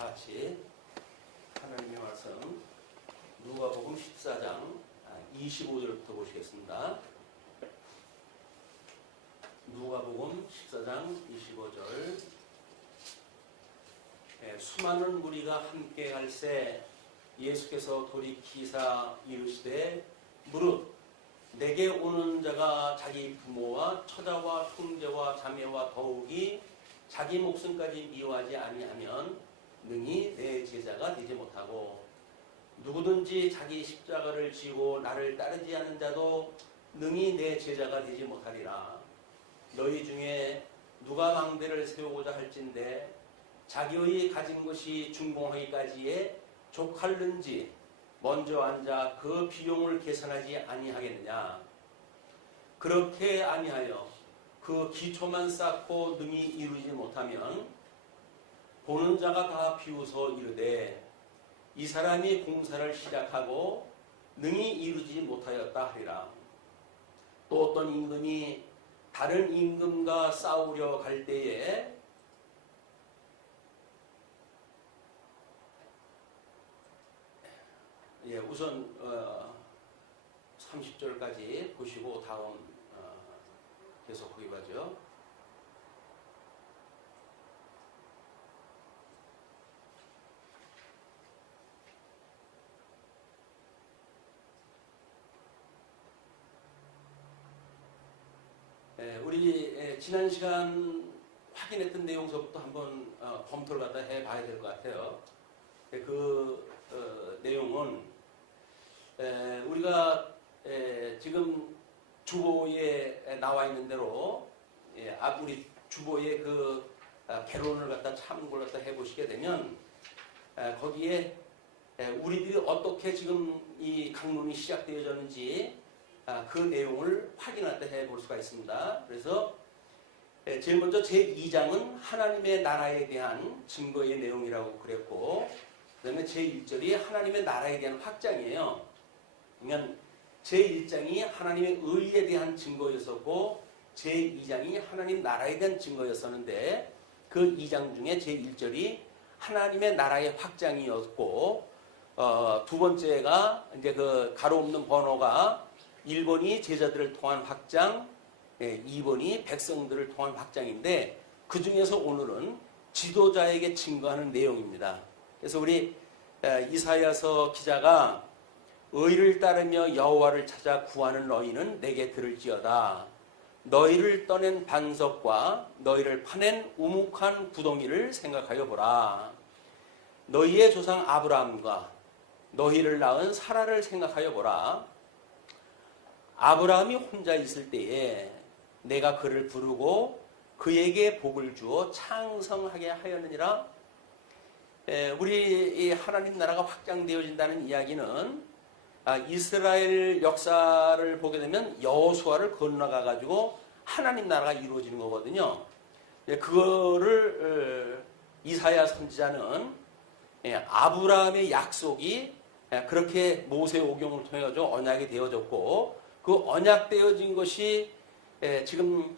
다 같이 하나님의 말씀 누가복음 14장 25절부터 보시겠습니다. 누가복음 14장 25절. 수많은 무리가 함께 갈새 예수께서 돌이키사 이르시되 무릇 내게 오는 자가 자기 부모와 처자와 형제와 자매와 더욱이 자기 목숨까지 미워하지 아니하면 능히 내 제자가 되지 못하고 누구든지 자기 십자가를 지고 나를 따르지 않는 자도 능히 내 제자가 되지 못하리라. 너희 중에 누가 망대를 세우고자 할진대 자기의 가진 것이 준공하기까지에 족할는지 먼저 앉아 그 비용을 계산하지 아니하겠느냐. 그렇게 아니하여 그 기초만 쌓고 능히 이루지 못하면 보는 자가 다 비웃어 이르되 이 사람이 공사를 시작하고 능히 이루지 못하였다 하리라. 또 어떤 임금이 다른 임금과 싸우려 갈 때에 우선 30절까지 보시고 다음 계속 보기 바죠. 우리 지난 시간 확인했던 내용서부터 한번 검토를 갖다 해봐야 될 것 같아요. 그 내용은 우리가 지금 주보에 나와 있는 대로 우리 주보의 그 개론을 갖다 참고를 갖다 해보시게 되면 거기에 우리들이 어떻게 지금 이 강론이 시작되어졌는지 그 내용을 확인할 때 해볼 수가 있습니다. 그래서 제일 먼저 제2장은 하나님의 나라에 대한 증거의 내용이라고 그랬고, 그 다음에 제1절이 하나님의 나라에 대한 확장이에요. 그러면 제1장이 하나님의 의에 대한 증거였었고 제2장이 하나님 나라에 대한 증거였었는데, 그 2장 중에 제1절이 하나님의 나라의 확장이었고, 두 번째가 이제 그 가로 없는 번호가 1번이 제자들을 통한 확장, 2번이 백성들을 통한 확장인데, 그 중에서 오늘은 지도자에게 증거하는 내용입니다. 그래서 우리 이사야서 기자가 의를 따르며 여호와를 찾아 구하는 너희는 내게 들을지어다. 너희를 떠낸 반석과 너희를 파낸 우묵한 구덩이를 생각하여 보라. 너희의 조상 아브라함과 너희를 낳은 사라를 생각하여 보라. 아브라함이 혼자 있을 때에 내가 그를 부르고 그에게 복을 주어 창성하게 하였느니라. 우리 이 하나님 나라가 확장되어진다는 이야기는 이스라엘 역사를 보게 되면 여호수아를 건너가 가지고 하나님 나라가 이루어지는 거거든요. 그거를 이사야 선지자는 아브라함의 약속이 그렇게 모세 오경을 통해 가지고 언약이 되어졌고, 그 언약되어진 것이 지금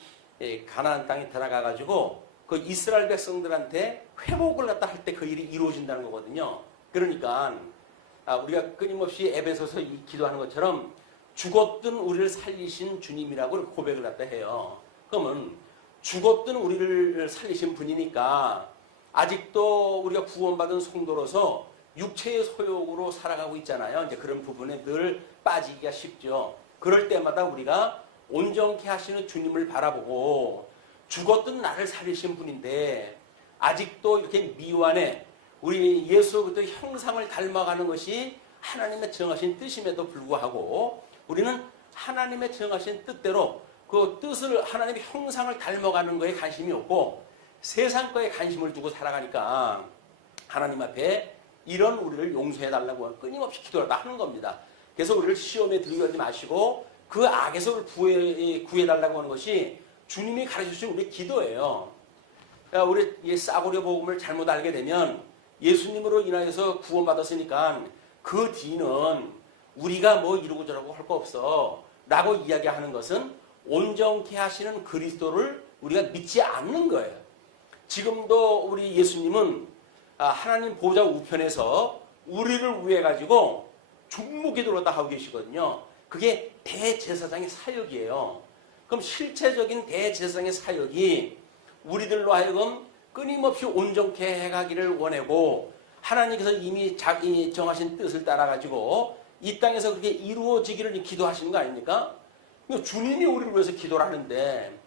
가나안 땅에 들어가 가지고 그 이스라엘 백성들한테 회복을 갖다 할 때 그 일이 이루어진다는 거거든요. 그러니까 우리가 끊임없이 에베소서 기도하는 것처럼 죽었던 우리를 살리신 주님이라고 고백을 갖다 해요. 그러면 죽었던 우리를 살리신 분이니까 아직도 우리가 구원받은 성도로서 육체의 소욕으로 살아가고 있잖아요. 이제 그런 부분에 늘 빠지기가 쉽죠. 그럴 때마다 우리가 온전케 하시는 주님을 바라보고 죽었던 나를 살리신 분인데 아직도 이렇게 미완해 우리 예수 그리스도의 형상을 닮아가는 것이 하나님의 정하신 뜻임에도 불구하고 우리는 하나님의 정하신 뜻대로 그 뜻을 하나님의 형상을 닮아가는 거에 관심이 없고 세상 거에 관심을 두고 살아가니까 하나님 앞에 이런 우리를 용서해달라고 끊임없이 기도를 하는 겁니다. 그래서 우리를 시험에 들게 하지 마시고 그 악에서 구해달라고 하는 것이 주님이 가르쳐주신 우리의 기도예요. 우리 싸구려 복음을 잘못 알게 되면 예수님으로 인하여서 구원받았으니까 그 뒤는 우리가 뭐 이러고 저러고 할 거 없어 라고 이야기하는 것은 온전케 하시는 그리스도를 우리가 믿지 않는 거예요. 지금도 우리 예수님은 하나님 보좌 우편에서 우리를 위해 가지고 중무기도로 다 하고 계시거든요. 그게 대제사장의 사역이에요. 그럼 실체적인 대제사장의 사역이 우리들로 하여금 끊임없이 온전케 해가기를 원하고 하나님께서 이미 자기 정하신 뜻을 따라 가지고 이 땅에서 그렇게 이루어지기를 기도하시는 거 아닙니까? 주님이 우리를 위해서 기도를 하는데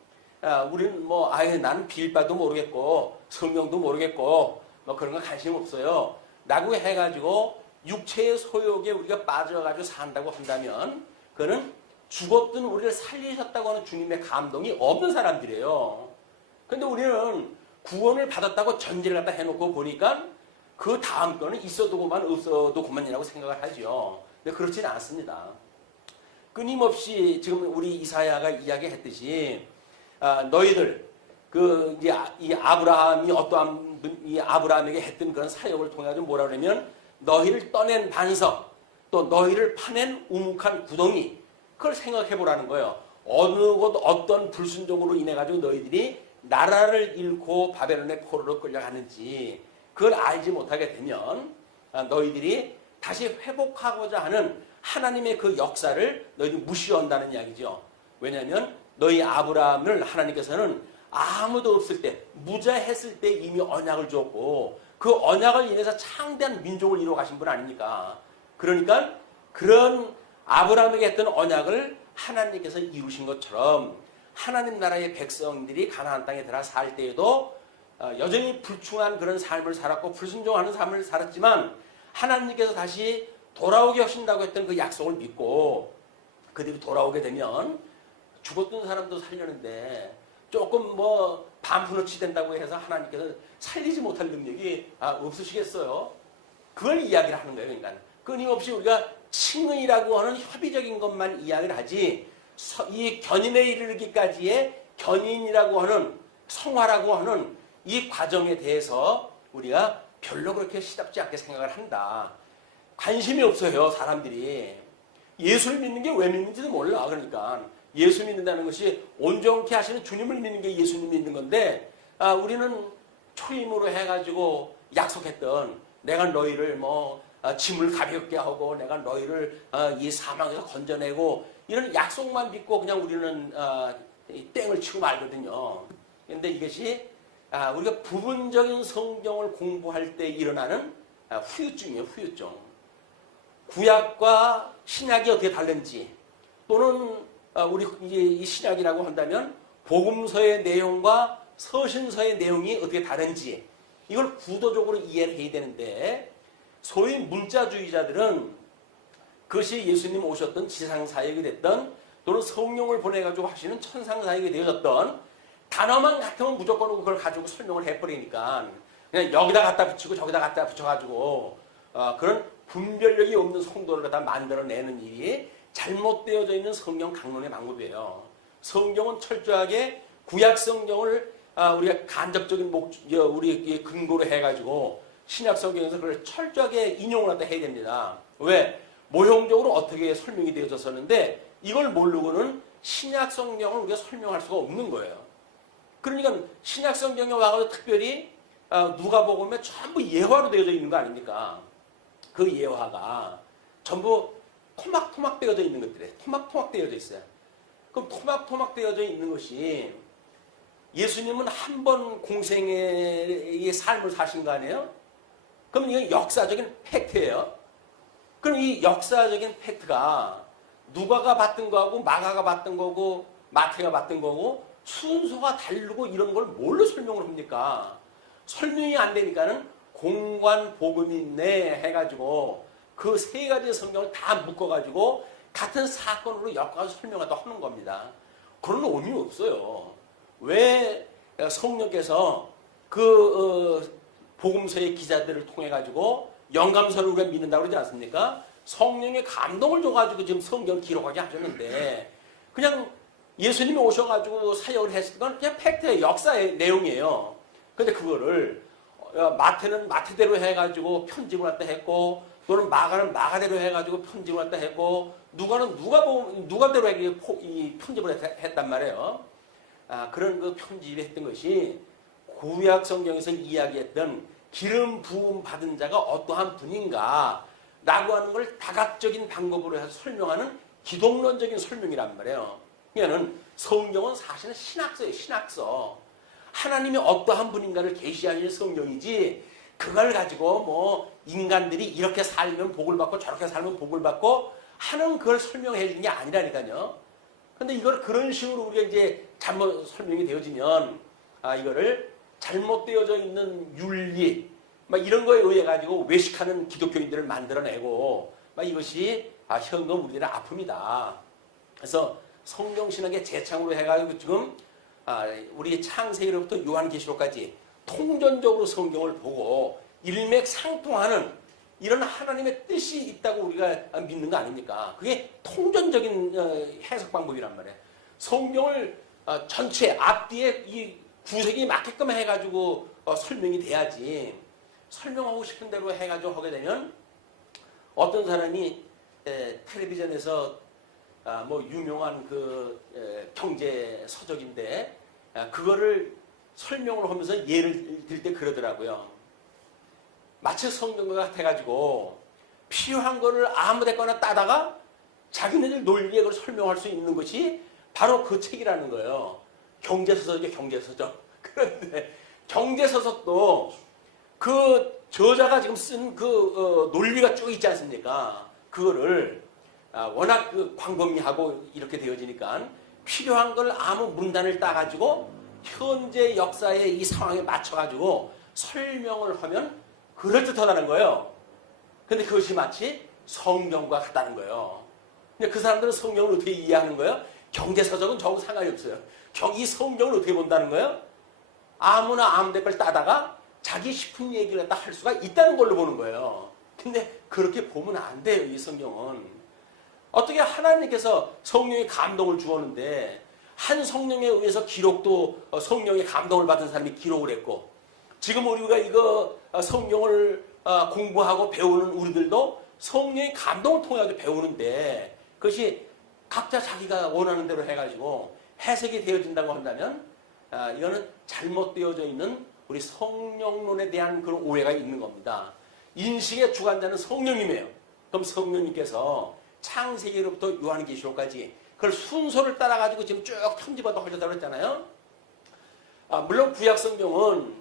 우리는 뭐 나는 빌바도 모르겠고 성경도 모르겠고 뭐 그런 거 관심 없어요 라고 해가지고 육체의 소욕에 우리가 빠져가지고 산다고 한다면 그거는 죽었던 우리를 살리셨다고 하는 주님의 감동이 없는 사람들이에요. 근데 우리는 구원을 받았다고 전제를 갖다 해놓고 보니까 그 다음 거는 있어도 그만 없어도 그만이라고 생각을 하죠. 근데 그렇지는 않습니다. 끊임없이 지금 우리 이사야가 이야기했듯이 너희들 이 아브라함이 어떠한 이 아브라함에게 했던 그런 사역을 통해 가지고 뭐라 그러면 너희를 떠낸 반석 또 너희를 파낸 우묵한 구덩이 그걸 생각해 보라는 거예요. 어느 곳 어떤 불순종으로 인해 가지고 너희들이 나라를 잃고 바벨론의 포로로 끌려가는지 그걸 알지 못하게 되면 너희들이 다시 회복하고자 하는 하나님의 그 역사를 너희들이 무시한다는 이야기죠. 왜냐하면 너희 아브라함을 하나님께서는 아무도 없을 때 무자했을 때 이미 언약을 줬고 그 언약을 인해서 창대한 민족을 이루어 가신 분 아닙니까? 그러니까 그런 아브라함에게 했던 언약을 하나님께서 이루신 것처럼 하나님 나라의 백성들이 가나안 땅에 들어가 살 때에도 여전히 불충한 그런 삶을 살았고 불순종하는 삶을 살았지만 하나님께서 다시 돌아오게 하신다고 했던 그 약속을 믿고 그들이 돌아오게 되면 죽었던 사람도 살려는데 조금 뭐 반푼어치 된다고 해서 하나님께서 살리지 못할 능력이 없으시겠어요? 그걸 이야기를 하는 거예요. 그러니까 끊임없이 우리가 칭의라고 하는 협의적인 것만 이야기를 하지 이 견인에 이르기까지의 견인이라고 하는 성화라고 하는 이 과정에 대해서 우리가 별로 그렇게 시답지 않게 생각을 한다. 관심이 없어요. 사람들이. 예수를 믿는 게 왜 믿는지도 몰라. 그러니까 예수 믿는다는 것이 온전케 하시는 주님을 믿는 게 예수님 믿는 건데 우리는 초임으로 해가지고 약속했던 내가 너희를 짐을 가볍게 하고 내가 너희를 이 사망에서 건져내고 이런 약속만 믿고 그냥 우리는 땡을 치고 말거든요. 그런데 이것이 우리가 부분적인 성경을 공부할 때 일어나는 후유증이에요. 후유증. 구약과 신약이 어떻게 다른지 또는 우리 이 신약이라고 한다면 복음서의 내용과 서신서의 내용이 어떻게 다른지 이걸 구도적으로 이해를 해야 되는데 소위 문자주의자들은 그것이 예수님 오셨던 지상사역이 됐던 또는 성령을 보내가지고 하시는 천상사역이 되어졌던 단어만 같으면 무조건 그걸 가지고 설명을 해버리니까 그냥 여기다 갖다 붙이고 저기다 갖다 붙여가지고 그런 분별력이 없는 성도를 갖다 만들어내는 일이 잘못되어져 있는 성경 강론의 방법이에요. 성경은 철저하게 구약 성경을 우리가 간접적인 우리 근거로 해가지고 신약 성경에서 그걸 철저하게 인용을 갖다 해야 됩니다. 왜? 모형적으로 어떻게 설명이 되어졌었는데 이걸 모르고는 신약 성경을 우리가 설명할 수가 없는 거예요. 그러니까 신약 성경에 와서 특별히 누가복음에 전부 예화로 되어져 있는 거 아닙니까? 그 예화가 전부 토막토막 되어져 있는 것들이에요. 토막토막 되어져 있어요. 그럼 토막토막 되어져 있는 것이 예수님은 한 번 공생의 삶을 사신 거 아니에요? 그럼 이건 역사적인 팩트예요. 그럼 이 역사적인 팩트가 누가가 봤던 거하고 마가가 봤던 거고 마태가 봤던 거고 순서가 다르고 이런 걸 뭘로 설명을 합니까? 설명이 안 되니까는 공관 복음인내 해가지고 그 세 가지 성경을 다 묶어가지고 같은 사건으로 엮어서 설명하다 하는 겁니다. 그런 의미 없어요. 왜 성령께서 그 복음서의 기자들을 통해 가지고 영감서를 우리가 믿는다고 그러지 않습니까? 성령의 감동을 줘가지고 지금 성경을 기록하게 하셨는데 그냥 예수님이 오셔가지고 사역을 했을 건 그냥 팩트의 역사의 내용이에요. 근데 그거를 마태는 마태대로 해가지고 편집을 갖다 했고 또는 마가는 마가대로 해가지고 편집을 갖다 했고 누가는 누가대로 이 편집을 했단 말이에요. 그런 그 편집을 했던 것이 구약 성경에서 이야기했던 기름 부음 받은 자가 어떠한 분인가 라고 하는 걸 다각적인 방법으로 해서 설명하는 기독론적인 설명이란 말이에요. 그러니까 성경은 사실은 신학서예요. 신학서. 하나님이 어떠한 분인가를 계시하는 성경이지 그걸 가지고 뭐 인간들이 이렇게 살면 복을 받고 저렇게 살면 복을 받고 하는 걸 설명해 주는 게 아니라니까요. 근데 이걸 그런 식으로 우리가 이제 잘못 설명이 되어지면 이거를 잘못되어져 있는 윤리 막 이런 거에 의해 가지고 외식하는 기독교인들을 만들어내고 막 이것이 현금 우리들의 아픔이다. 그래서 성경신학의 재창으로 해가지고 지금 우리 창세기로부터 요한계시록까지 통전적으로 성경을 보고 일맥상통하는 이런 하나님의 뜻이 있다고 우리가 믿는 거 아닙니까? 그게 통전적인 해석 방법이란 말이에요. 성경을 전체 앞뒤에 이 구색이 맞게끔 해가지고 설명이 돼야지 설명하고 싶은 대로 해가지고 하게 되면 어떤 사람이 텔레비전에서 뭐 유명한 그 경제 서적인데 그거를 설명을 하면서 예를 들 때 그러더라고요. 마치 성경과 같아가지고 필요한 거를 아무데거나 따다가 자기네들 논리에 그걸 설명할 수 있는 것이 바로 그 책이라는 거예요. 경제서적이에요. 경제서적. 그런데 경제서적도 그 저자가 지금 쓴 그 논리가 쭉 있지 않습니까? 그거를 워낙 그 광범위하고 이렇게 되어지니까 필요한 걸 아무 문단을 따가지고 현재 역사의 이 상황에 맞춰가지고 설명을 하면 그럴듯하다는 거예요. 근데 그것이 마치 성경과 같다는 거예요. 근데 그 사람들은 성경을 어떻게 이해하는 거예요? 경제서적은 저하고 상관이 없어요. 이 성경을 어떻게 본다는 거예요? 아무나 아무데 걸 따다가 자기 싶은 얘기를 갖다 할 수가 있다는 걸로 보는 거예요. 근데 그렇게 보면 안 돼요, 이 성경은. 어떻게 하나님께서 성령의 감동을 주었는데 한 성령에 의해서 기록도 성령의 감동을 받은 사람이 기록을 했고 지금 우리가 이거 성경을 공부하고 배우는 우리들도 성령의 감동을 통해 배우는데 그것이 각자 자기가 원하는 대로 해가지고 해석이 되어진다고 한다면 이거는 잘못되어져 있는 우리 성령론에 대한 그런 오해가 있는 겁니다. 인식의 주관자는 성령님이에요. 그럼 성령님께서 창세기로부터 요한계시록까지 그걸 순서를 따라가지고 지금 쭉 편집하다 하셨다고 했잖아요. 물론 구약성경은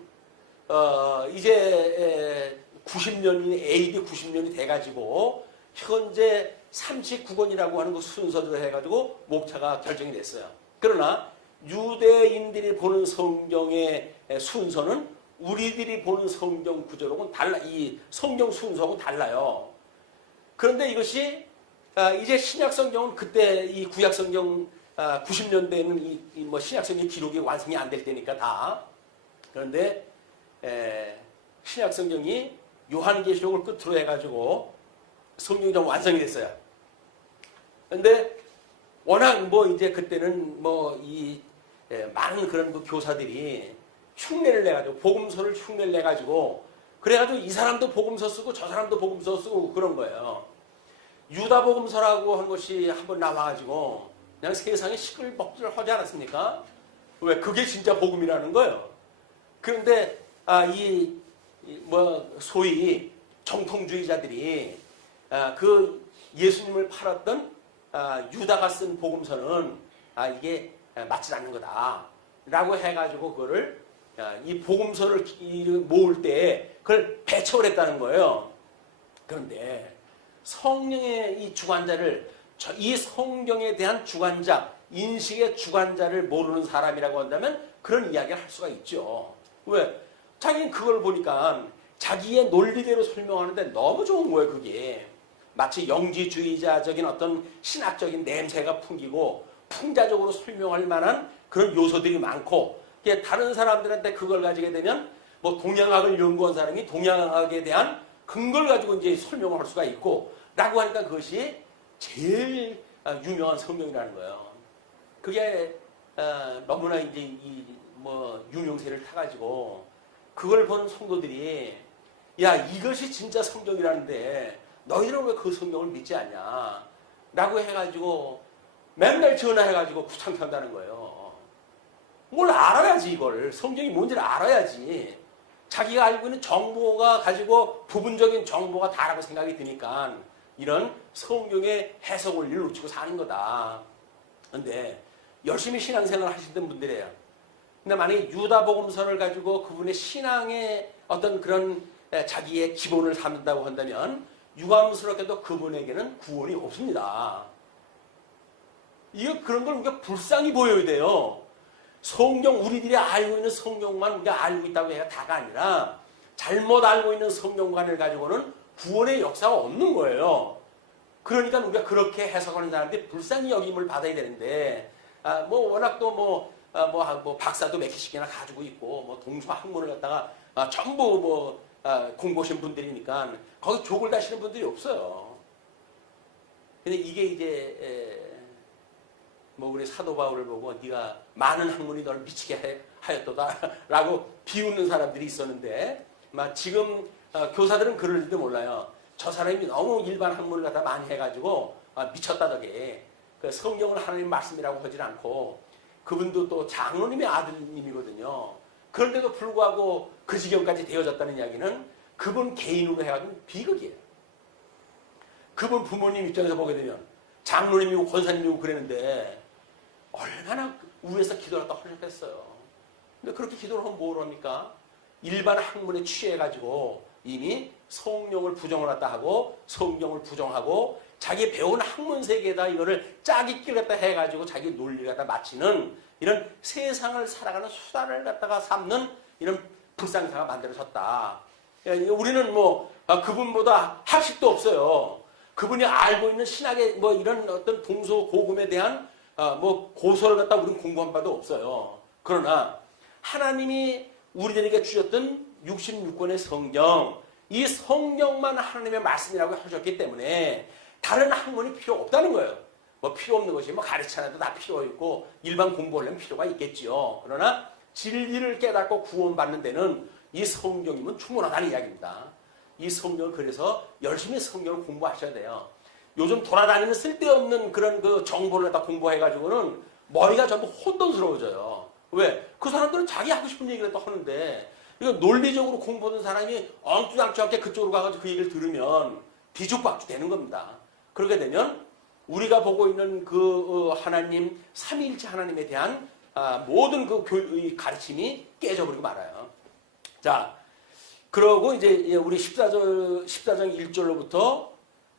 이제 90년이 AD 90년이 돼가지고 현재 39권이라고 하는 그 순서대로 해가지고 목차가 결정이 됐어요. 그러나 유대인들이 보는 성경의 순서는 우리들이 보는 성경 구조로는 달라, 이 성경 순서하고 달라요. 그런데 이것이 이제 신약성경은 그때 이 구약성경 90년대에는 뭐 신약성경 기록이 완성이 안 될 때니까 다. 그런데 신약성경이 요한계시록을 끝으로 해가지고 성경이 좀 완성이 됐어요. 그런데 워낙 뭐 이제 그때는 뭐 이 많은 그런 그 교사들이 흉내를 내가지고 복음서를 흉내를 내가지고 그래가지고 이 사람도 복음서 쓰고 저 사람도 복음서 쓰고 그런 거예요. 유다복음서라고 한 것이 한번 나와가지고 그냥 세상에 시끌벅적을 하지 않았습니까? 왜 그게 진짜 복음이라는 거예요. 그런데 뭐 소위 정통주의자들이 그 예수님을 팔았던 유다가 쓴 복음서는 이게 맞지 않는 거다라고 해가지고 그거를 이 복음서를 모을 때 그걸 배척을 했다는 거예요. 그런데 성령의 이 주관자를 이 성경에 대한 주관자, 인식의 주관자를 모르는 사람이라고 한다면 그런 이야기를 할 수가 있죠. 왜? 자기는 그걸 보니까 자기의 논리대로 설명하는데 너무 좋은 거예요, 그게. 마치 영지주의자적인 어떤 신학적인 냄새가 풍기고 풍자적으로 설명할 만한 그런 요소들이 많고 다른 사람들한테 그걸 가지게 되면 뭐 동양학을 연구한 사람이 동양학에 대한 근거를 가지고 이제 설명을 할 수가 있고 라고 하니까 그것이 제일 유명한 성경이라는 거예요. 그게 너무나 이제 뭐 유명세를 타가지고 그걸 보는 성도들이 야 이것이 진짜 성경이라는데 너희들은 왜 그 성경을 믿지 않냐 라고 해가지고 맨날 전화해가지고 구창한다는 거예요. 뭘 알아야지 이걸 성경이 뭔지를 알아야지. 자기가 알고 있는 정보가 가지고 부분적인 정보가 다라고 생각이 드니까 이런 성경의 해석 원리를 놓치고 사는 거다. 그런데 열심히 신앙생활을 하시던 분들이에요. 근데 만약에 유다복음서를 가지고 그분의 신앙의 어떤 그런 자기의 기본을 삼는다고 한다면 유감스럽게도 그분에게는 구원이 없습니다. 이게 그런 걸 우리가 불쌍히 보여야 돼요. 성경, 우리들이 알고 있는 성경만 우리가 알고 있다고 해야 다가 아니라 잘못 알고 있는 성경관을 가지고는 구원의 역사가 없는 거예요. 그러니까 우리가 그렇게 해석하는 사람들이 불쌍히 여김을 받아야 되는데, 뭐 워낙 또 뭐 박사도 몇 개씩이나 가지고 있고, 뭐 동서학문을 갖다가 전부 공부하신 분들이니까 거기 족을 다시는 분들이 없어요. 근데 이게 이제 뭐 우리 사도 바울을 보고 네가 많은 학문이 너를 미치게 하였도다라고 비웃는 사람들이 있었는데, 지금 교사들은 그럴지도 몰라요. 저 사람이 너무 일반 학문을 갖다 많이 해가지고 미쳤다더게 그 성경을 하나님 말씀이라고 하질 않고 그분도 또 장로님의 아드님이거든요. 그런데도 불구하고 그 지경까지 되어졌다는 이야기는 그분 개인으로 해가지고 비극이에요. 그분 부모님 입장에서 보게 되면 장로님이고 권사님이고 그랬는데 얼마나 위에서 기도를 갖다 하셨겠어요. 근데 그렇게 기도를 하면 뭘 합니까? 일반 학문에 취해가지고 이미 성령을 부정을 갖다 하고 성경을 부정하고 자기 배운 학문 세계에다 이거를 짜깁기를 갖다 해가지고 자기 논리를 갖다 마치는 이런 세상을 살아가는 수단을 갖다가 삼는 이런 불상사가 만들어졌다. 우리는 그분보다 학식도 없어요. 그분이 알고 있는 신학의 이런 어떤 동서고금에 대한 고서를 갖다 우리는 공부한 바도 없어요. 그러나 하나님이 우리들에게 주셨던 66권의 성경, 이 성경만 하나님의 말씀이라고 하셨기 때문에 다른 학문이 필요 없다는 거예요. 필요 없는 것이 가르치는데도 다 필요 있고 일반 공부하려면 필요가 있겠지요. 그러나 진리를 깨닫고 구원받는 데는 이 성경이면 충분하다는 이야기입니다. 이 성경을 그래서 열심히 성경을 공부하셔야 돼요. 요즘 돌아다니는 쓸데없는 그런 그 정보를 갖다 공부해가지고는 머리가 전부 혼돈스러워져요. 왜? 그 사람들은 자기 하고 싶은 얘기를 또 하는데 이거 논리적으로 공부하는 사람이 엉뚱하게 그쪽으로 가가지고 그 얘기를 들으면 뒤죽박죽 되는 겁니다. 그렇게 되면 우리가 보고 있는 그 하나님, 삼위일체 하나님에 대한 모든 그 가르침이 깨져버리고 말아요. 자, 그러고 이제 우리 14장 1절로부터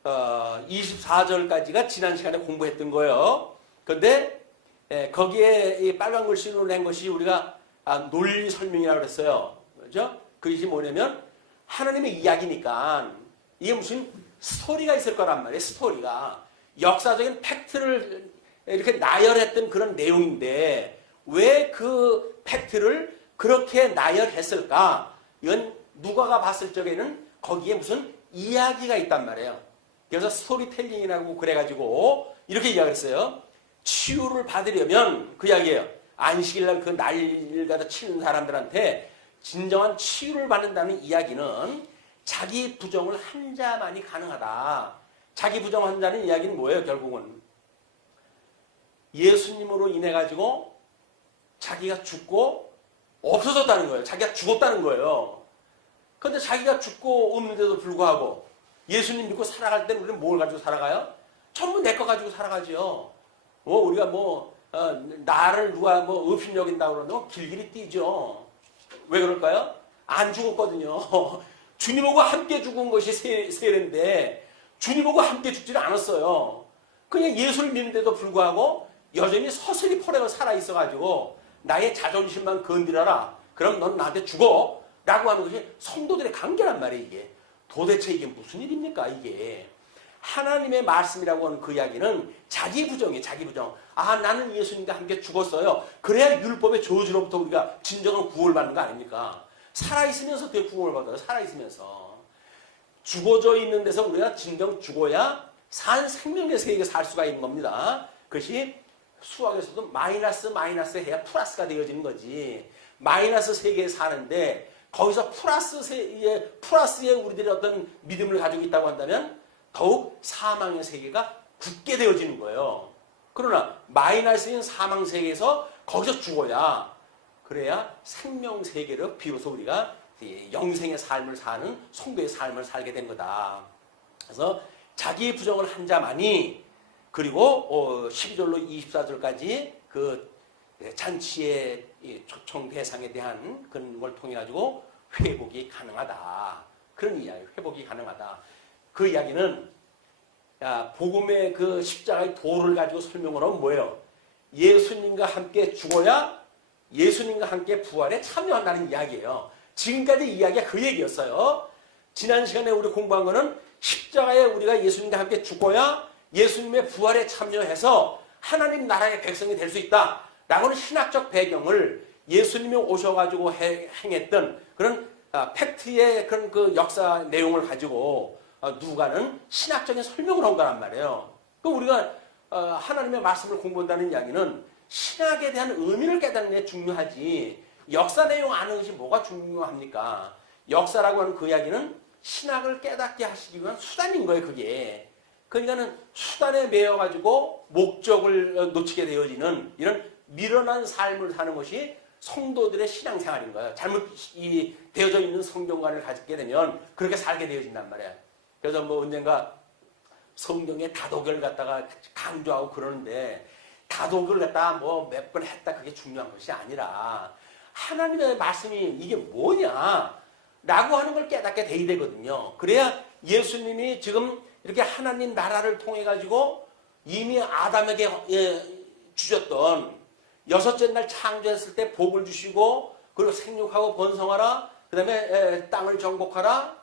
24절까지가 지난 시간에 공부했던 거예요. 그런데 거기에 이 빨간 글씨로 낸 것이 우리가 논리 설명이라고 그랬어요. 그렇죠? 그것이 뭐냐면 하나님의 이야기니까 이게 무슨 스토리가 있을 거란 말이에요. 스토리가. 역사적인 팩트를 이렇게 나열했던 그런 내용인데 왜 그 팩트를 그렇게 나열했을까? 이건 누가가 봤을 적에는 거기에 무슨 이야기가 있단 말이에요. 그래서 스토리텔링이라고 그래가지고 이렇게 이야기했어요. 치유를 받으려면 그 이야기예요. 안식일날 그 난리를 갖다 치는 사람들한테 진정한 치유를 받는다는 이야기는 자기 부정을 한 자만이 가능하다. 자기 부정한 자는 이야기는 뭐예요? 결국은 예수님으로 인해 가지고 자기가 죽고 없어졌다는 거예요. 자기가 죽었다는 거예요. 그런데 자기가 죽고 없는데도 불구하고 예수님 믿고 살아갈 때는 우리는 뭘 가지고 살아가요? 전부 내 거 가지고 살아가죠. 우리가 나를 누가 업신여긴다고 그러면 길길이 뛰죠. 왜 그럴까요? 안 죽었거든요. 주님하고 함께 죽은 것이 세례인데 주님하고 함께 죽지는 않았어요. 그냥 예수를 믿는데도 불구하고 여전히 서슬이 포레가 살아있어가지고 나의 자존심만 건드려라. 그럼 넌 나한테 죽어. 라고 하는 것이 성도들의 관계란 말이에요. 이게 도대체 이게 무슨 일입니까? 이게 하나님의 말씀이라고 하는 그 이야기는 자기 부정이에요. 자기 부정. 나는 예수님과 함께 죽었어요. 그래야 율법의 저주로부터 우리가 진정한 구원을 받는 거 아닙니까? 살아있으면서 되게 구원을 받아요. 살아있으면서. 죽어져 있는 데서 우리가 진정 죽어야 산 생명의 세계에 살 수가 있는 겁니다. 그것이 수학에서도 마이너스 해야 플러스가 되어지는 거지. 마이너스 세계에 사는데 거기서 플러스에 우리들이 어떤 믿음을 가지고 있다고 한다면 더욱 사망의 세계가 굳게 되어지는 거예요. 그러나 마이너스인 사망 세계에서 거기서 죽어야 그래야 생명 세계를 비로소 우리가 영생의 삶을 사는 성도의 삶을 살게 된 거다. 그래서 자기 부정을 한 자만이, 그리고 12절로 24절까지 그 잔치의 초청 대상에 대한 그런 걸 통해 가지고 회복이 가능하다. 그런 이야기, 회복이 가능하다. 그 이야기는 복음의 그 십자가의 도를 가지고 설명을 하면 뭐예요? 예수님과 함께 죽어야 예수님과 함께 부활에 참여한다는 이야기예요. 지금까지 이야기가 그 얘기였어요. 지난 시간에 우리 공부한 거는 십자가에 우리가 예수님과 함께 죽어야 예수님의 부활에 참여해서 하나님 나라의 백성이 될 수 있다 라고는 신학적 배경을 예수님이 오셔가지고 행했던 그런 팩트의 그런 그 역사 내용을 가지고 누가는 신학적인 설명을 한 거란 말이에요. 그 우리가 하나님의 말씀을 공부한다는 이야기는 신학에 대한 의미를 깨닫는 게 중요하지, 역사 내용 아는 것이 뭐가 중요합니까? 역사라고 하는 그 이야기는 신학을 깨닫게 하시기 위한 수단인 거예요, 그게. 그러니까는 수단에 매여가지고 목적을 놓치게 되어지는 이런 미련한 삶을 사는 것이 성도들의 신앙생활인 거예요. 잘못 되어져 있는 성경관을 가지게 되면 그렇게 살게 되어진단 말이에요. 그래서 뭐 언젠가 성경의 다독을 갖다가 강조하고 그러는데, 다독을 갖다가 뭐 몇 번 했다 그게 중요한 것이 아니라 하나님의 말씀이 이게 뭐냐 라고 하는 걸 깨닫게 돼야 되거든요. 그래야 예수님이 지금 이렇게 하나님 나라를 통해 가지고 이미 아담에게 주셨던 여섯째 날 창조했을 때 복을 주시고, 그리고 생육하고 번성하라, 그 다음에 땅을 정복하라,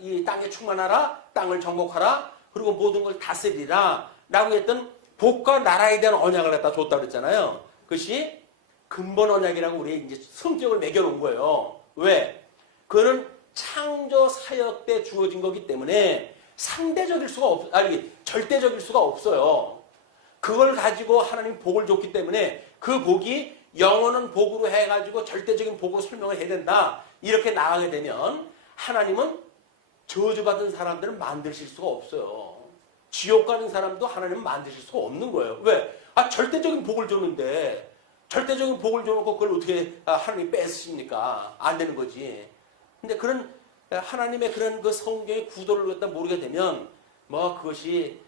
이 땅에 충만하라, 땅을 정복하라, 그리고 모든 걸 다스리라 라고 했던 복과 나라에 대한 언약을 갖다 줬다고 그랬잖아요. 그것이 근본 언약이라고 우리 이제 성격을 매겨놓은 거예요. 왜? 그거는 창조 사역 때 주어진 거기 때문에 상대적일 수가 절대적일 수가 없어요. 그걸 가지고 하나님 복을 줬기 때문에 그 복이 영원한 복으로 해가지고 절대적인 복으로 설명을 해야 된다. 이렇게 나가게 되면 하나님은 저주받은 사람들은 만드실 수가 없어요. 지옥 가는 사람도 하나님은 만드실 수가 없는 거예요. 왜? 절대적인 복을 줬는데, 절대적인 복을 줘놓고 그걸 어떻게 하나님이 뺏으십니까? 안 되는 거지. 근데 그런 하나님의 그런 그 성경의 구도를 갖다 모르게 되면 뭐 그것이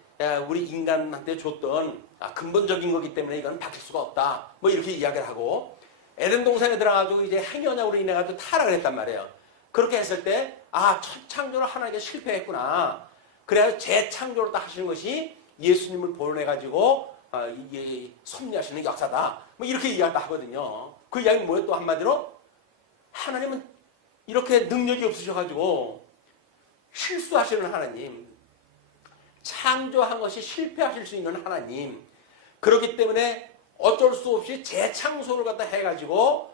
우리 인간한테 줬던 근본적인 거기 때문에 이건 바뀔 수가 없다. 뭐 이렇게 이야기를 하고, 에덴 동산에 들어가지고 이제 행여냐로 인해 가지고 타락을 했단 말이에요. 그렇게 했을 때 첫 창조를 하나님께 실패했구나. 그래서 재창조를 딱 하시는 것이 예수님을 보내가지고 이게 섭리하시는 역사다. 뭐 이렇게 이야기를 하거든요. 그 이야기는 뭐예요? 또 한마디로 하나님은 이렇게 능력이 없으셔가지고 실수하시는 하나님, 창조한 것이 실패하실 수 있는 하나님, 그렇기 때문에 어쩔 수 없이 재창조를 갖다 해가지고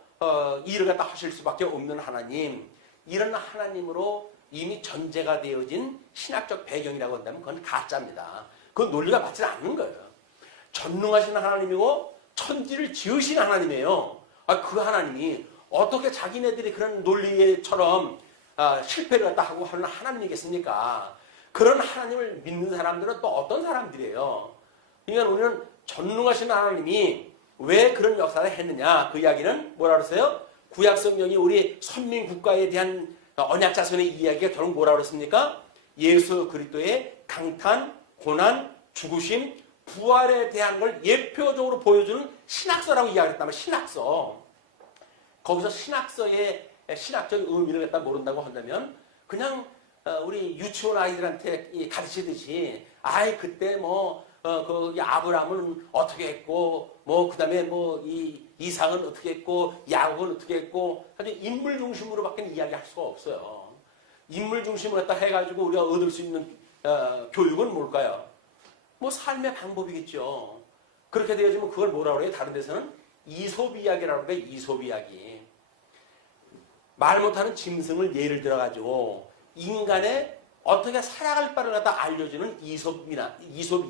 일을 갖다 하실 수밖에 없는 하나님, 이런 하나님으로 이미 전제가 되어진 신학적 배경이라고 한다면 그건 가짜입니다. 그건 논리가 맞지 않는 거예요. 전능하신 하나님이고 천지를 지으신 하나님이에요. 그 하나님이 어떻게 자기네들이 그런 논리처럼 실패를 갖다 하고 하는 하나님이겠습니까? 그런 하나님을 믿는 사람들은 또 어떤 사람들이에요? 그러니까 우리는 전능하신 하나님이 왜 그런 역사를 했느냐, 그 이야기는 뭐라 그랬어요? 구약 성경이 우리 선민 국가에 대한 언약 자손의 이야기가 결국 뭐라 그랬습니까? 예수 그리스도의 강탄, 고난, 죽으심, 부활에 대한 걸 예표적으로 보여주는 신학서라고 이야기했다면, 신학서. 거기서 신학서의 신학적 의미를 갖다 모른다고 한다면 그냥 우리 유치원 아이들한테 가르치듯이 그때 거기 아브라함은 어떻게 했고 그다음에 이삭은 어떻게 했고 야곱은 어떻게 했고 아주 인물 중심으로밖에 이야기할 수가 없어요. 인물 중심으로 갖다 해가지고 우리가 얻을 수 있는 교육은 뭘까요? 삶의 방법이겠죠. 그렇게 되어지면 그걸 뭐라고 그래요? 다른 데서는 이솝 이야기라고 그래요. 이솝 이야기. 말 못하는 짐승을 예를 들어가지고 인간의 어떻게 살아갈 바를 갖다 알려주는 이솝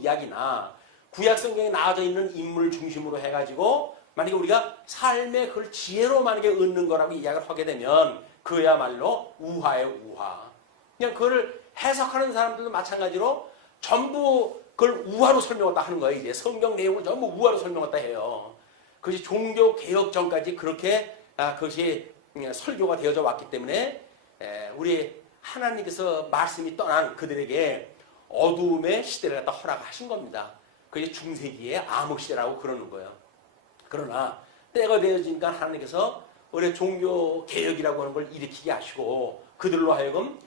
이야기나 구약 성경에 나와져 있는 인물 중심으로 해가지고 만약에 우리가 삶의 그걸 지혜로 만약에 얻는 거라고 이야기를 하게 되면 그야말로 우화예요, 우화. 그냥 그걸 해석하는 사람들도 마찬가지로 전부 그걸 우화로 설명했다 하는 거예요. 이제 성경 내용을 전부 우화로 설명했다 해요. 그것이 종교 개혁 전까지 그렇게 그것이 설교가 되어져 왔기 때문에 우리 하나님께서 말씀이 떠난 그들에게 어두움의 시대를 갖다 허락하신 겁니다. 그게 중세기의 암흑시대라고 그러는 거예요. 그러나 때가 되어지니까 하나님께서 우리 종교 개혁이라고 하는 걸 일으키게 하시고 그들로 하여금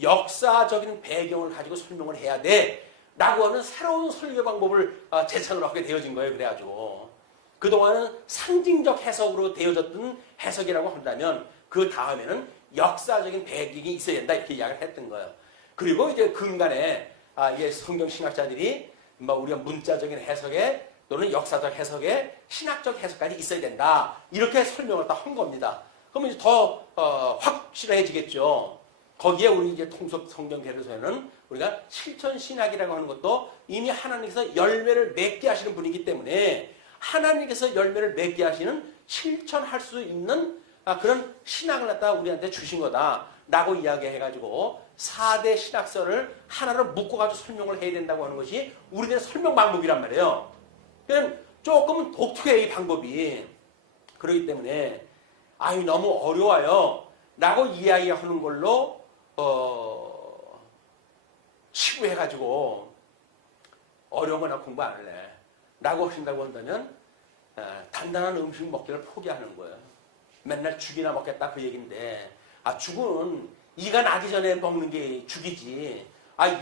역사적인 배경을 가지고 설명을 해야 돼 라고 하는 새로운 설교 방법을 제창을 하게 되어진 거예요. 그래가지고 그동안은 상징적 해석으로 되어졌던 해석이라고 한다면 그 다음에는 역사적인 배경이 있어야 된다 이렇게 이야기를 했던 거예요. 그리고 이제 근간에 이게 성경 신학자들이 우리가 문자적인 해석에 또는 역사적 해석에 신학적 해석까지 있어야 된다 이렇게 설명을 다 한 겁니다. 그러면 이제 더 확실해지겠죠. 거기에 우리 이제 통속 성경 개론서에는 우리가 실천 신학이라고 하는 것도 이미 하나님께서 열매를 맺게 하시는 분이기 때문에 하나님께서 열매를 맺게 하시는 실천할 수 있는 그런 신학을 갖다 우리한테 주신 거다라고 이야기해가지고 4대 신학설을 하나로 묶어가지고 설명을 해야 된다고 하는 것이 우리들의 설명 방법이란 말이에요. 그냥 조금은 독특해 이 방법이. 그렇기 때문에 너무 어려워요 라고 이야기하는 걸로 치부해가지고 어려운 거나 공부 안 할래 라고 하신다고 한다면 단단한 음식 먹기를 포기하는 거예요. 맨날 죽이나 먹겠다 그 얘기인데 죽은 이가 나기 전에 먹는 게 죽이지.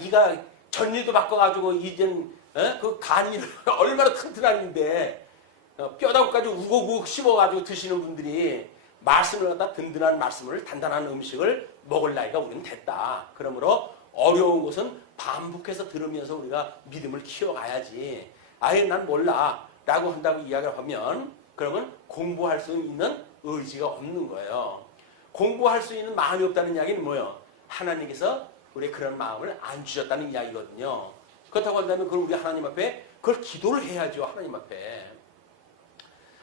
이가 전리도 바꿔가지고 이젠 그 간이 얼마나 튼튼한데 뼈다구까지 우걱우걱 씹어가지고 드시는 분들이 말씀을 갖다 든든한 말씀을 단단한 음식을 먹을 나이가 우리는 됐다. 그러므로 어려운 것은 반복해서 들으면서 우리가 믿음을 키워가야지. 난 몰라 라고 한다고 이야기를 하면 그러면 공부할 수 있는 의지가 없는 거예요. 공부할 수 있는 마음이 없다는 이야기는 뭐예요? 하나님께서 우리의 그런 마음을 안 주셨다는 이야기거든요. 그렇다고 한다면 그럼 우리 하나님 앞에 그걸 기도를 해야죠. 하나님 앞에.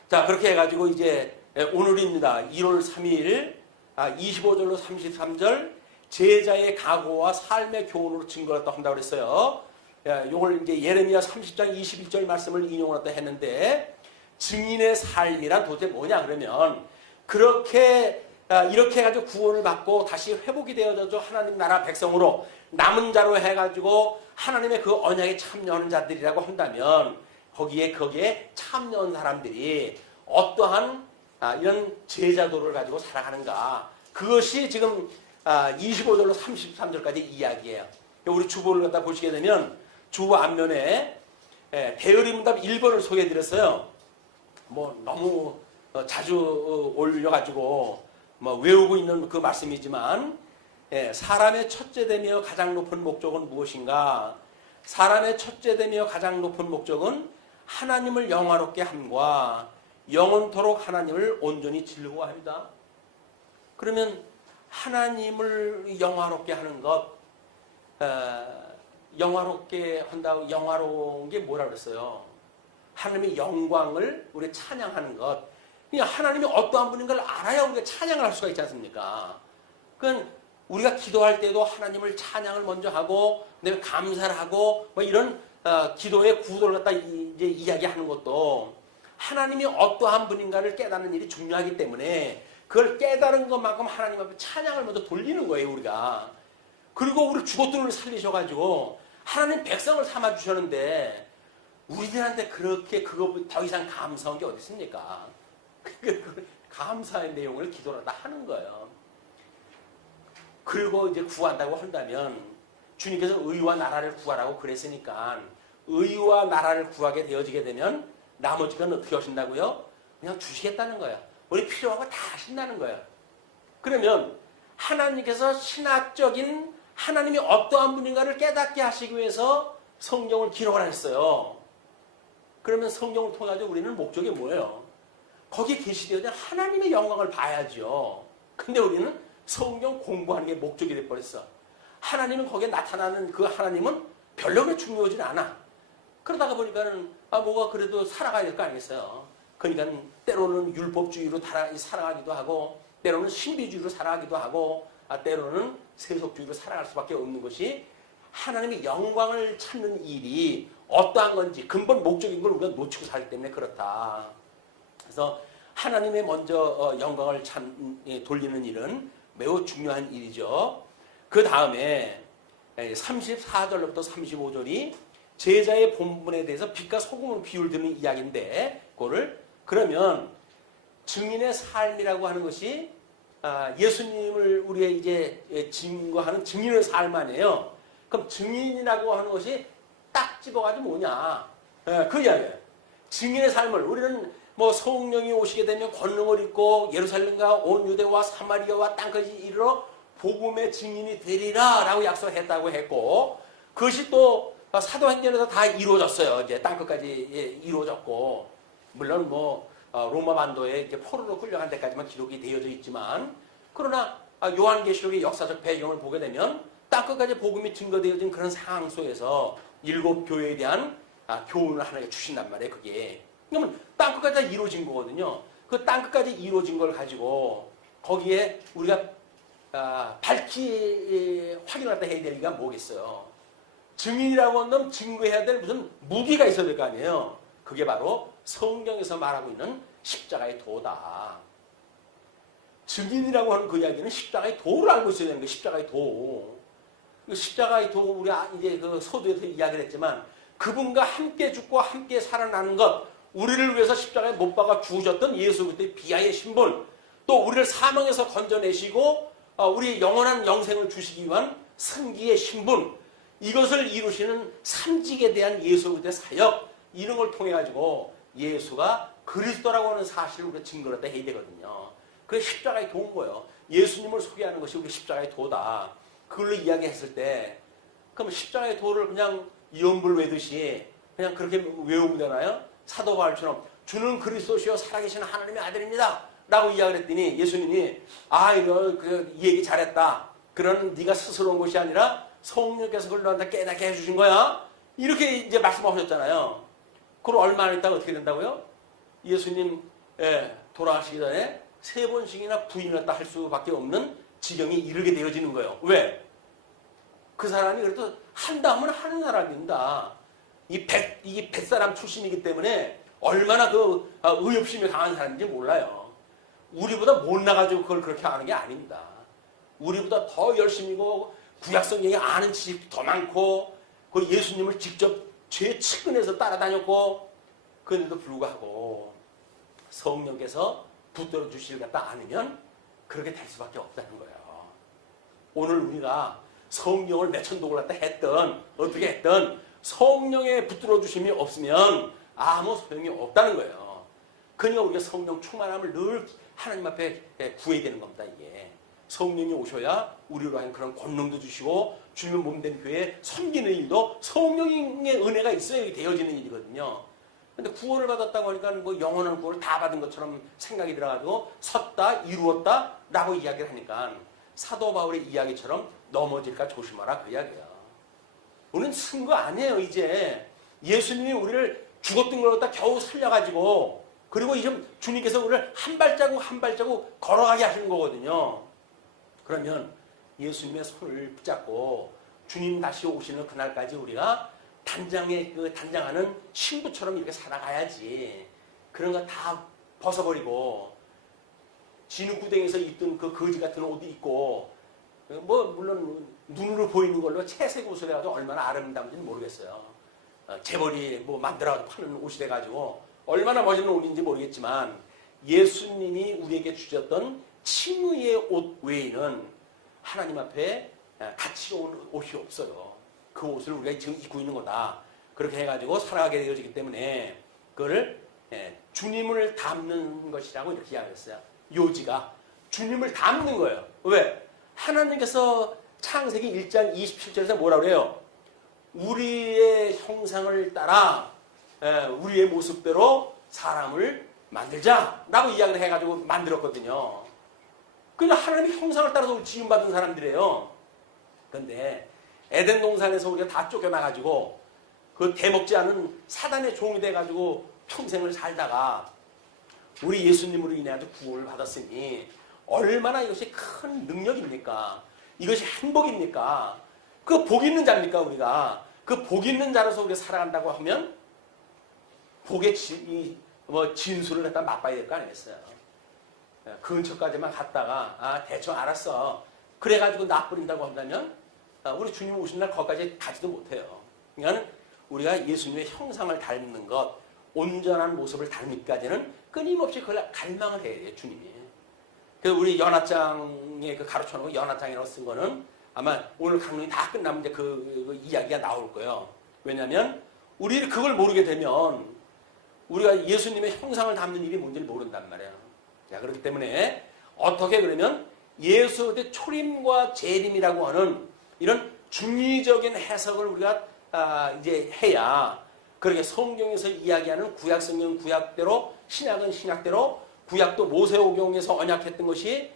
자, 그렇게 해가지고 이제 오늘입니다. 1월 3일 25절로 33절 제자의 각오와 삶의 교훈으로 증거를 또 한다고 그랬어요. 요걸 이제 예레미야 30장 21절 말씀을 인용을 또 했는데 증인의 삶이란 도대체 뭐냐 그러면 그렇게 이렇게 해가지고 구원을 받고 다시 회복이 되어져 하나님 나라 백성으로 남은 자로 해가지고 하나님의 그 언약에 참여하는 자들이라고 한다면 거기에 참여한 사람들이 어떠한 이런 제자도를 가지고 살아가는가 그것이 지금 25절로 33절까지 이야기예요. 우리 주보를 갖다 보시게 되면 주보 앞면에 대열의 문답 1번을 소개해드렸어요. 너무 자주 올려가지고 외우고 있는 그 말씀이지만 사람의 첫째되며 가장 높은 목적은 무엇인가? 사람의 첫째되며 가장 높은 목적은 하나님을 영화롭게 함과 영원토록 하나님을 온전히 즐거워합니다. 그러면 하나님을 영화롭게 하는 것, 영화롭게 한다고 영화로운 게 뭐라 그랬어요? 하나님의 영광을 우리 찬양하는 것. 그러니까 하나님이 어떠한 분인 걸 알아야 우리가 찬양을 할 수가 있지 않습니까? 그러니까 우리가 기도할 때도 하나님을 찬양을 먼저 하고 그다음에 감사를 하고 이런 기도의 구도를 갖다 이제 이야기하는 것도 하나님이 어떠한 분인가를 깨닫는 일이 중요하기 때문에 그걸 깨달은 것만큼 하나님 앞에 찬양을 먼저 돌리는 거예요, 우리가. 그리고 우리 죽었던 살리셔가지고 하나님 백성을 삼아 주셨는데 우리들한테 그렇게 그거 더 이상 감사한 게 어디 있습니까? 감사의 내용을 기도를 다 하는 거예요. 그리고 이제 구한다고 한다면 주님께서 의와 나라를 구하라고 그랬으니까 의와 나라를 구하게 되어지게 되면 나머지 건 어떻게 하신다고요? 그냥 주시겠다는 거예요. 우리 필요한 거 다 하신다는 거예요. 그러면 하나님께서 신학적인 하나님이 어떠한 분인가를 깨닫게 하시기 위해서 성경을 기록을 했어요. 그러면 성경을 통해 우리는 목적이 뭐예요? 거기에 계시되어 있는 하나님의 영광을 봐야죠. 근데 우리는 성경 공부하는 게 목적이 돼버렸어. 하나님은 거기에 나타나는 그 하나님은 별로 그렇게 중요하진 않아. 그러다가 보니까는 뭐가 그래도 살아가야 될 거 아니겠어요. 그러니까 때로는 율법주의로 살아가기도 하고 때로는 신비주의로 살아가기도 하고 때로는 세속주의로 살아갈 수밖에 없는 것이 하나님의 영광을 찾는 일이 어떠한 건지 근본 목적인 걸 우리가 놓치고 살기 때문에 그렇다. 그래서 하나님의 먼저 영광을 돌리는 일은 매우 중요한 일이죠. 그 다음에 34절부터 35절이 제자의 본분에 대해서 빛과 소금을 비유를 드는 이야기인데, 그러면 증인의 삶이라고 하는 것이 예수님을 우리의 이제 증거하는 증인의 삶 아니에요. 그럼 증인이라고 하는 것이 딱 집어가지고 뭐냐? 그 이야기예요. 증인의 삶을 우리는 뭐 성령이 오시게 되면 권능을 입고 예루살렘과 온 유대와 사마리아와 땅까지 이르러 복음의 증인이 되리라라고 약속했다고 했고, 그것이 또 사도행전에서 다 이루어졌어요. 이제 땅끝까지 이루어졌고, 물론 뭐 로마 반도에 이제 포로로 끌려간 데까지만 기록이 되어져 있지만, 그러나 요한계시록의 역사적 배경을 보게 되면 땅끝까지 복음이 증거되어진 그런 상황 속에서 7 교회에 대한 교훈을 하나님께 주신단 말이에요. 그게 그러면 땅끝까지 다 이루어진 거거든요. 그 땅끝까지 이루어진 걸 가지고 거기에 우리가 밝히 확인을 해야 될 이유가 뭐겠어요. 증인이라고 하면 증거해야 될 무슨 무기가 있어야 될 거 아니에요. 그게 바로 성경에서 말하고 있는 십자가의 도다. 증인이라고 하는 그 이야기는 십자가의 도를 알고 있어야 되는 거예요. 십자가의 도. 십자가의 도, 우리가 이제 그 서두에서 이야기를 했지만, 그분과 함께 죽고 함께 살아나는 것, 우리를 위해서 십자가에 못 박아 죽으셨던 예수 그리스도의 비하의 신분, 또 우리를 사망에서 건져내시고 우리 영원한 영생을 주시기 위한 승기의 신분, 이것을 이루시는 삼직에 대한 예수 그리스도의 사역, 이런 걸 통해 가지고 예수가 그리스도라고 하는 사실을 우리가 증거를 해야 되거든요. 그게 십자가의 도인 거예요. 예수님을 소개하는 것이 우리 십자가의 도다. 그걸로 이야기했을 때, 그럼 십자가의 도를 그냥 이연불 외듯이 그냥 그렇게 외우면 되나요? 사도 바울처럼 주는 그리스도시요 살아계신 하나님의 아들입니다 라고 이야기를 했더니 예수님이 이거 이 얘기 잘했다. 그런 네가 스스로 온 것이 아니라 성령께서 그걸 너한테 깨닫게 해주신 거야. 이렇게 이제 말씀하셨잖아요. 그럼 얼마 안 있다가 어떻게 된다고요? 예수님 돌아가시기 전에 3번씩이나 부인을 할 수밖에 없는 지경이 이르게 되어지는 거예요. 왜? 그 사람이 그래도 한다 하면 하는 사람입니다. 이게 뱃사람 출신이기 때문에 얼마나 그 의협심이 강한 사람인지 몰라요. 우리보다 못나가지고 그걸 그렇게 하는 게 아닙니다. 우리보다 더 열심히고 구약성경에 아는 지식도 더 많고, 그 예수님을 직접 최측근에서 따라다녔고, 그런데도 불구하고 성령께서 붙들어 주시를 갖다 않으면 그렇게 될 수밖에 없다는 거예요. 오늘 우리가 성령을 몇천독을 갖다 했던 어떻게 했던 성령의 붙들어 주심이 없으면 아무 소용이 없다는 거예요. 그러니까 우리가 성령 충만함을 늘 하나님 앞에 구해야 되는 겁니다. 이게 성령이 오셔야 우리로 하여금 그런 권능도 주시고, 주님의 몸된 교회에 섬기는 일도 성령의 은혜가 있어야 되어지는 일이거든요. 근데 구원을 받았다고 하니까 뭐 영원한 구원을 다 받은 것처럼 생각이 들어가지고 섰다, 이루었다 라고 이야기를 하니까 사도 바울의 이야기처럼 넘어질까 조심하라 그 이야기야. 우리는 쓴 거 아니에요. 이제 예수님이 우리를 죽었던 걸 갖다 겨우 살려가지고, 그리고 이제 주님께서 우리를 한 발자국 한 발자국 걸어가게 하시는 거거든요. 그러면 예수님의 손을 붙잡고 주님 다시 오시는 그날까지 우리가 단장하는 신부처럼 이렇게 살아가야지. 그런 거 다 벗어버리고 진흙구덩이에서 입던 그 거지 같은 옷 입고, 뭐 물론 눈으로 보이는 걸로 채색 옷을 해가지고 얼마나 아름다운지는 모르겠어요. 재벌이 뭐 만들어가지고 파는 옷이 돼가지고 얼마나 멋있는 옷인지 모르겠지만, 예수님이 우리에게 주셨던 칭의의 옷 외에는 하나님 앞에 가치로운 옷이 없어요. 그 옷을 우리가 지금 입고 있는 거다. 그렇게 해가지고 살아가게 되어지기 때문에 그거를 주님을 담는 것이라고 이렇게 이야기했어요. 요지가 주님을 담는 거예요. 왜? 하나님께서 창세기 1장 27절에서 뭐라고 그래요? 우리의 형상을 따라 우리의 모습대로 사람을 만들자라고 이야기를 해가지고 만들었거든요. 그러니까 하나님의 형상을 따라서 지음받은 사람들이에요. 그런데 에덴 동산에서 우리가 다 쫓겨나가지고 그 대먹지 않은 사단의 종이 돼가지고 평생을 살다가 우리 예수님으로 인해서 구원을 받았으니 얼마나 이것이 큰 능력입니까? 이것이 행복입니까? 그 복 있는 자입니까? 우리가 그 복 있는 자로서 우리가 살아간다고 하면 복의 뭐 진술을 갖다 맛봐야 될 거 아니겠어요. 근처까지만 갔다가 대충 알았어. 그래가지고 나 뿌린다고 한다면 우리 주님 오신 날 거기까지 가지도 못해요. 그러니까 우리가 예수님의 형상을 닮는 것, 온전한 모습을 닮기까지는 끊임없이 그걸 갈망을 해야 돼요, 주님이. 그래서 우리 연합장에 그 가르쳐놓고 연합장이라고 쓴 거는 아마 오늘 강론이 다 끝나면 이제 그 이야기가 나올 거예요. 왜냐하면 우리 그걸 모르게 되면 우리가 예수님의 형상을 담는 일이 뭔지를 모른단 말이에요. 자, 그렇기 때문에 어떻게 그러면 예수의 초림과 재림이라고 하는 이런 중의적인 해석을 우리가 이제 해야 그렇게 성경에서 이야기하는 구약 성경 구약대로 신약은 신약대로 구약도 모세오경에서 언약했던 것이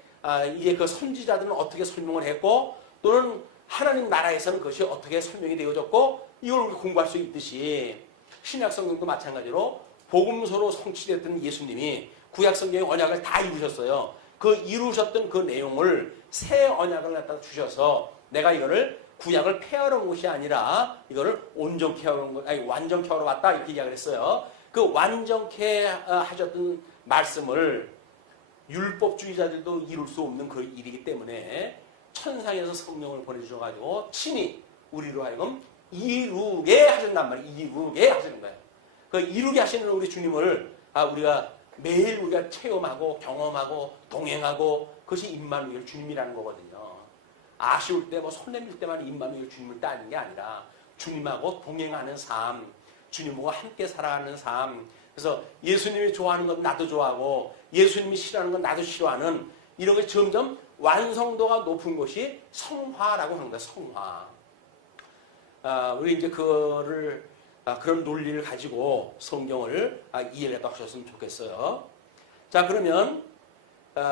이제 그 선지자들은 어떻게 설명을 했고 또는 하나님 나라에서는 그것이 어떻게 설명이 되어졌고 이걸 우리 공부할 수 있듯이 신약 성경도 마찬가지로 복음서로 성취됐던 예수님이 구약 성경의 언약을 다 이루셨어요. 그 이루셨던 그 내용을 새 언약을 갖다 주셔서 내가 이거를 구약을 폐하러 온 것이 아니라 이거를 온전케 하러 것, 아니 완전케 하러 왔다 이렇게 이야기를 했어요. 그 완전케 하셨던 말씀을 율법주의자들도 이룰 수 없는 그 일이기 때문에 천상에서 성령을 보내주셔가지고 친히 우리로 하여금 이루게 하신단 말이에요. 이루게 하시는 거예요. 그 이루게 하시는 우리 주님을 우리가 매일 우리가 체험하고 경험하고 동행하고 그것이 임마누엘 주님이라는 거거든요. 아쉬울 때 뭐 손 내밀 때만 임마누엘 주님을 따르는 게 아니라 주님하고 동행하는 삶, 주님과 함께 살아가는 삶. 그래서 예수님이 좋아하는 건 나도 좋아하고 예수님이 싫어하는 건 나도 싫어하는 이런 게 점점 완성도가 높은 것이 성화라고 하는 거예요. 성화. 우리 이제 그거를 그런 논리를 가지고 성경을 이해를 하셨으면 좋겠어요. 자, 그러면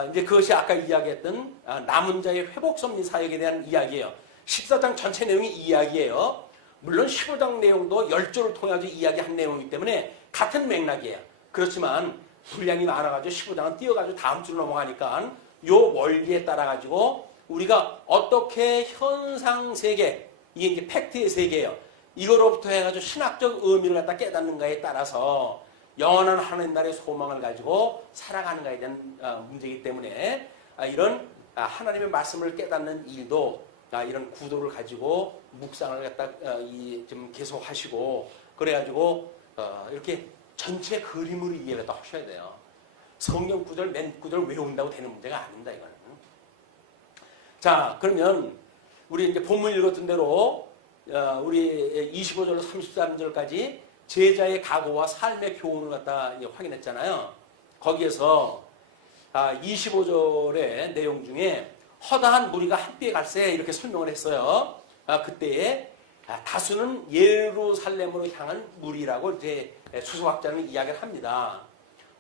이제 그것이 아까 이야기했던 남은 자의 회복섭리 사역에 대한 이야기예요. 14장 전체 내용이 이야기예요. 물론 15장 내용도 10조를 통해서 이야기한 내용이기 때문에 같은 맥락이에요. 그렇지만 분량이 많아가지고 15장은 띄어가지고 다음 주로 넘어가니까 요 원리에 따라가지고 우리가 어떻게 현상세계, 이게 이제 팩트의 세계예요. 이거로부터 해가지고 신학적 의미를 갖다 깨닫는가에 따라서 영원한 하나님 나라의 소망을 가지고 살아가는가에 대한 문제이기 때문에 이런 하나님의 말씀을 깨닫는 일도 이런 구도를 가지고 묵상을 갖다 좀 계속 하시고 그래가지고 이렇게 전체 그림으로 이해를 또 하셔야 돼요. 성경 구절 맨 구절 외운다고 되는 문제가 아닙니다. 이거는. 자, 그러면 우리 이제 본문 읽었던 대로 우리 25절로 33절까지 제자의 각오와 삶의 교훈을 갖다 확인했잖아요. 거기에서 25절의 내용 중에 허다한 무리가 함께 갈세 이렇게 설명을 했어요. 그때에 다수는 예루살렘으로 향한 무리라고 이제 수수학자는 이야기를 합니다.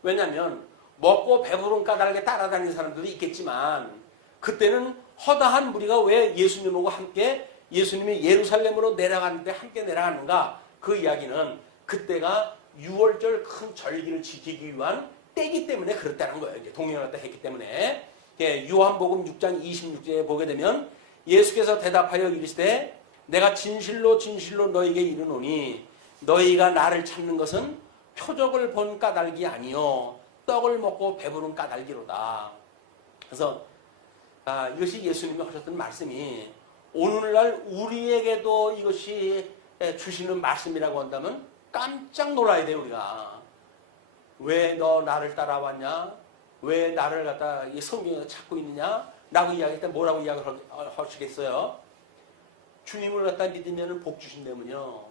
왜냐하면 먹고 배부른 까닭에 따라다니는 사람들도 있겠지만 그때는 허다한 무리가 왜 예수님하고 함께 예수님이 예루살렘으로 내려가는데 함께 내려가는가? 그 이야기는 그때가 6월절 큰 절기를 지키기 위한 때이기 때문에 그렇다는 거예요. 이제 동행을 갖다 했기 때문에. 요한복음 6장 26절에 보게 되면 예수께서 대답하여 이르시되 내가 진실로 진실로 너희에게 이르노니 너희가 나를 찾는 것은 표적을 본 까닭이 아니요 떡을 먹고 배부른 까닭이로다. 그래서 이것이 예수님이 하셨던 말씀이 오늘날 우리에게도 이것이 주시는 말씀이라고 한다면 깜짝 놀라야 돼요. 우리가 왜 너 나를 따라왔냐? 왜 나를 갖다 이 성경에서 찾고 있느냐? 라고 이야기할 때 뭐라고 이야기를 하시겠어요? 주님을 갖다 믿으면 복 주신다면요,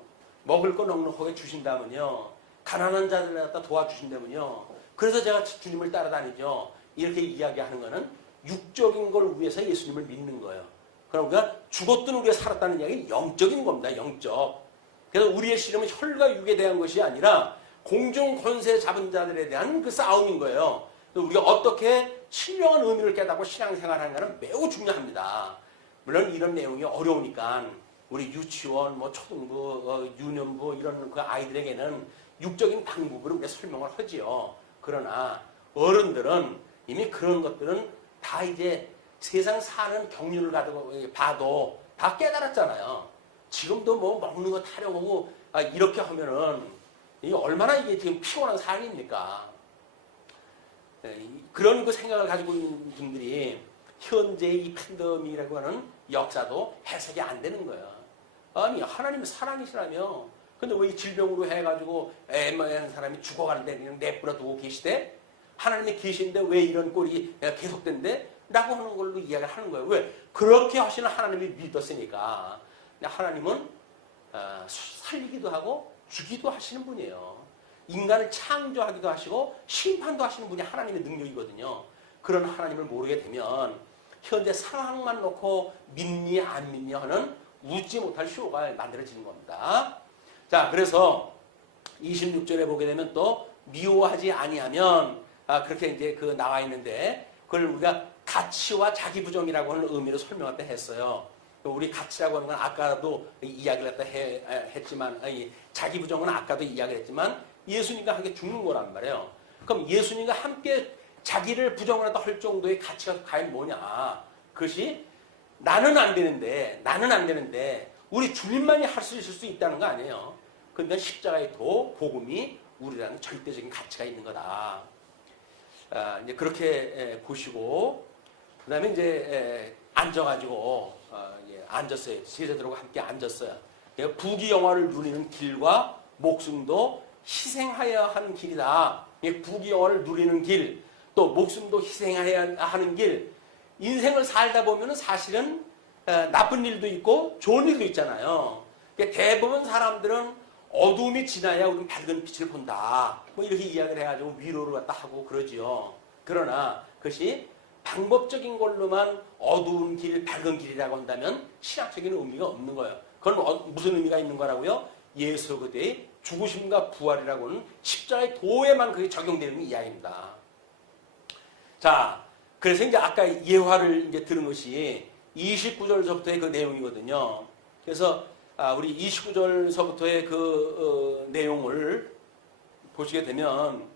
먹을 거 넉넉하게 주신다면요, 가난한 자들을 갖다 도와주신다면요, 그래서 제가 주님을 따라다니죠. 이렇게 이야기하는 거는 육적인 걸 위해서 예수님을 믿는 거예요. 그럼 우리가 죽었던 우리가 살았다는 이야기는 영적인 겁니다. 영적. 그래서 우리의 씨름은 혈과 육에 대한 것이 아니라 공중 권세 잡은 자들에 대한 그 싸움인 거예요. 우리가 어떻게 신령한 의미를 깨닫고 신앙생활하는가는 매우 중요합니다. 물론 이런 내용이 어려우니까 우리 유치원, 뭐 초등부, 유년부 이런 그 아이들에게는 육적인 방법으로 우리가 설명을 하지요. 그러나 어른들은 이미 그런 것들은 다 이제 세상 사는 경륜을 가지고 봐도 다 깨달았잖아요. 지금도 뭐 먹는 거 타령하고 이렇게 하면은 이게 얼마나 이게 지금 피곤한 삶입니까? 그런 그 생각을 가지고 있는 분들이 현재 이 팬데믹이라고 하는 역사도 해석이 안 되는 거야. 아니 하나님의 사랑이시라며 근데 왜 이 질병으로 해가지고 애매한 사람이 죽어가는데 그냥 내버려 두고 계시대? 하나님이 계신데 왜 이런 꼴이 계속된대? 라고 하는 걸로 이야기를 하는 거예요. 왜? 그렇게 하시는 하나님이 믿었으니까. 하나님은 살리기도 하고 주기도 하시는 분이에요. 인간을 창조하기도 하시고 심판도 하시는 분이 하나님의 능력이거든요. 그런 하나님을 모르게 되면 현재 상황만 놓고 믿니 안 믿니 하는 웃지 못할 쇼가 만들어지는 겁니다. 자, 그래서 26절에 보게 되면 또 미워하지 아니하면 그렇게 이제 그 나와 있는데 그걸 우리가 가치와 자기 부정이라고 하는 의미로 설명할 때 했어요. 우리 가치라고 하는 건 아까도 이야기를 갖다 했지만 아니, 자기 부정은 아까도 이야기를 했지만 예수님과 함께 죽는 거란 말이에요. 그럼 예수님과 함께 자기를 부정을 할 정도의 가치가 과연 뭐냐? 그것이 나는 안 되는데 우리 주님만이 할 수 있을 수 있다는 거 아니에요. 그런데 십자가의 도 복음이 우리라는 절대적인 가치가 있는 거다. 이제 그렇게 보시고 그다음에 이제 앉아가지고 앉았어요. 제자들과 함께 앉았어요. 부귀영화를 누리는 길과 목숨도 희생하여야 하는 길이다. 부귀영화를 누리는 길, 또 목숨도 희생해야 하는 길. 인생을 살다 보면 사실은 나쁜 일도 있고 좋은 일도 있잖아요. 대부분 사람들은 어두움이 지나야 우리는 밝은 빛을 본다. 뭐 이렇게 이야기를 해가지고 위로를 갖다 하고 그러지요. 그러나 그것이 방법적인 걸로만 어두운 길, 밝은 길이라고 한다면 신학적인 의미가 없는 거예요. 그건 무슨 의미가 있는 거라고요? 예수 그리스도의 죽으심과 부활이라고는 십자가의 도에만 그게 적용되는 이야기입니다. 자, 그래서 이제 아까 예화를 이제 들은 것이 29절서부터의 그 내용이거든요. 그래서 우리 29절서부터의 그 내용을 보시게 되면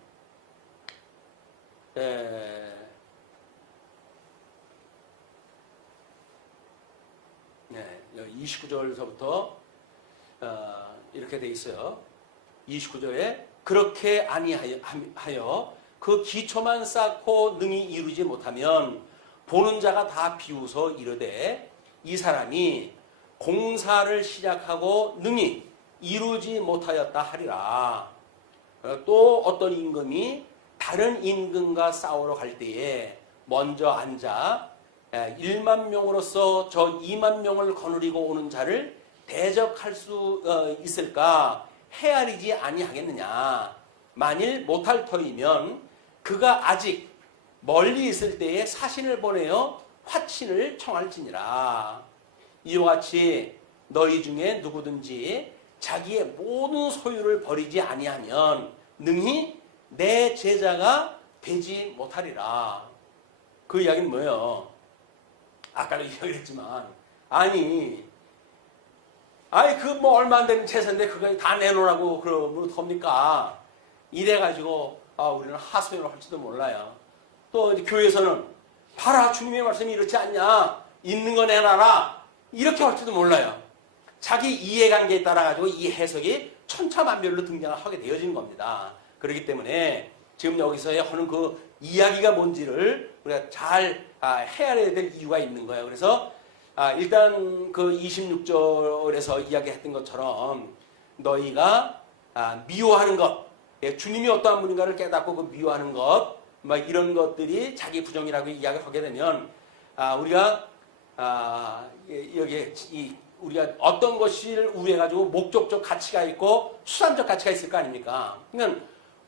29절서부터 이렇게 돼 있어요. 29절에 그렇게 아니하여 그 기초만 쌓고 능히 이루지 못하면 보는 자가 다 비웃어 이르되 이 사람이 공사를 시작하고 능히 이루지 못하였다 하리라. 또 어떤 임금이 다른 임금과 싸우러 갈 때에 먼저 앉아 1만 명으로서 저 2만 명을 거느리고 오는 자를 대적할 수 있을까 헤아리지 아니하겠느냐. 만일 못할 터이면 그가 아직 멀리 있을 때에 사신을 보내어 화친을 청할지니라. 이와 같이 너희 중에 누구든지 자기의 모든 소유를 버리지 아니하면 능히 내 제자가 되지 못하리라. 그 이야기는 뭐예요? 아까도 이야기했지만 아니 그 뭐 얼마 안 되는 재산인데 그거 다 내놓으라고 그러면 어떡합니까? 이래가지고 우리는 하소연을 할지도 몰라요. 또 이제 교회에서는 봐라 주님의 말씀이 이렇지 않냐 있는 거 내놔라 이렇게 할지도 몰라요. 자기 이해관계에 따라 가지고 이 해석이 천차만별로 등장을 하게 되어지는 겁니다. 그렇기 때문에 지금 여기서 하는 그 이야기가 뭔지를 우리가 잘 헤아려야 될 이유가 있는 거예요. 그래서 일단 그 26절에서 이야기했던 것처럼 너희가 미워하는 것, 주님이 어떠한 분인가를 깨닫고 그 미워하는 것, 막 이런 것들이 자기 부정이라고 이야기하게 되면 우리가 여기 우리가 어떤 것을 우회해 가지고 목적적 가치가 있고 수단적 가치가 있을 거 아닙니까? 그러니까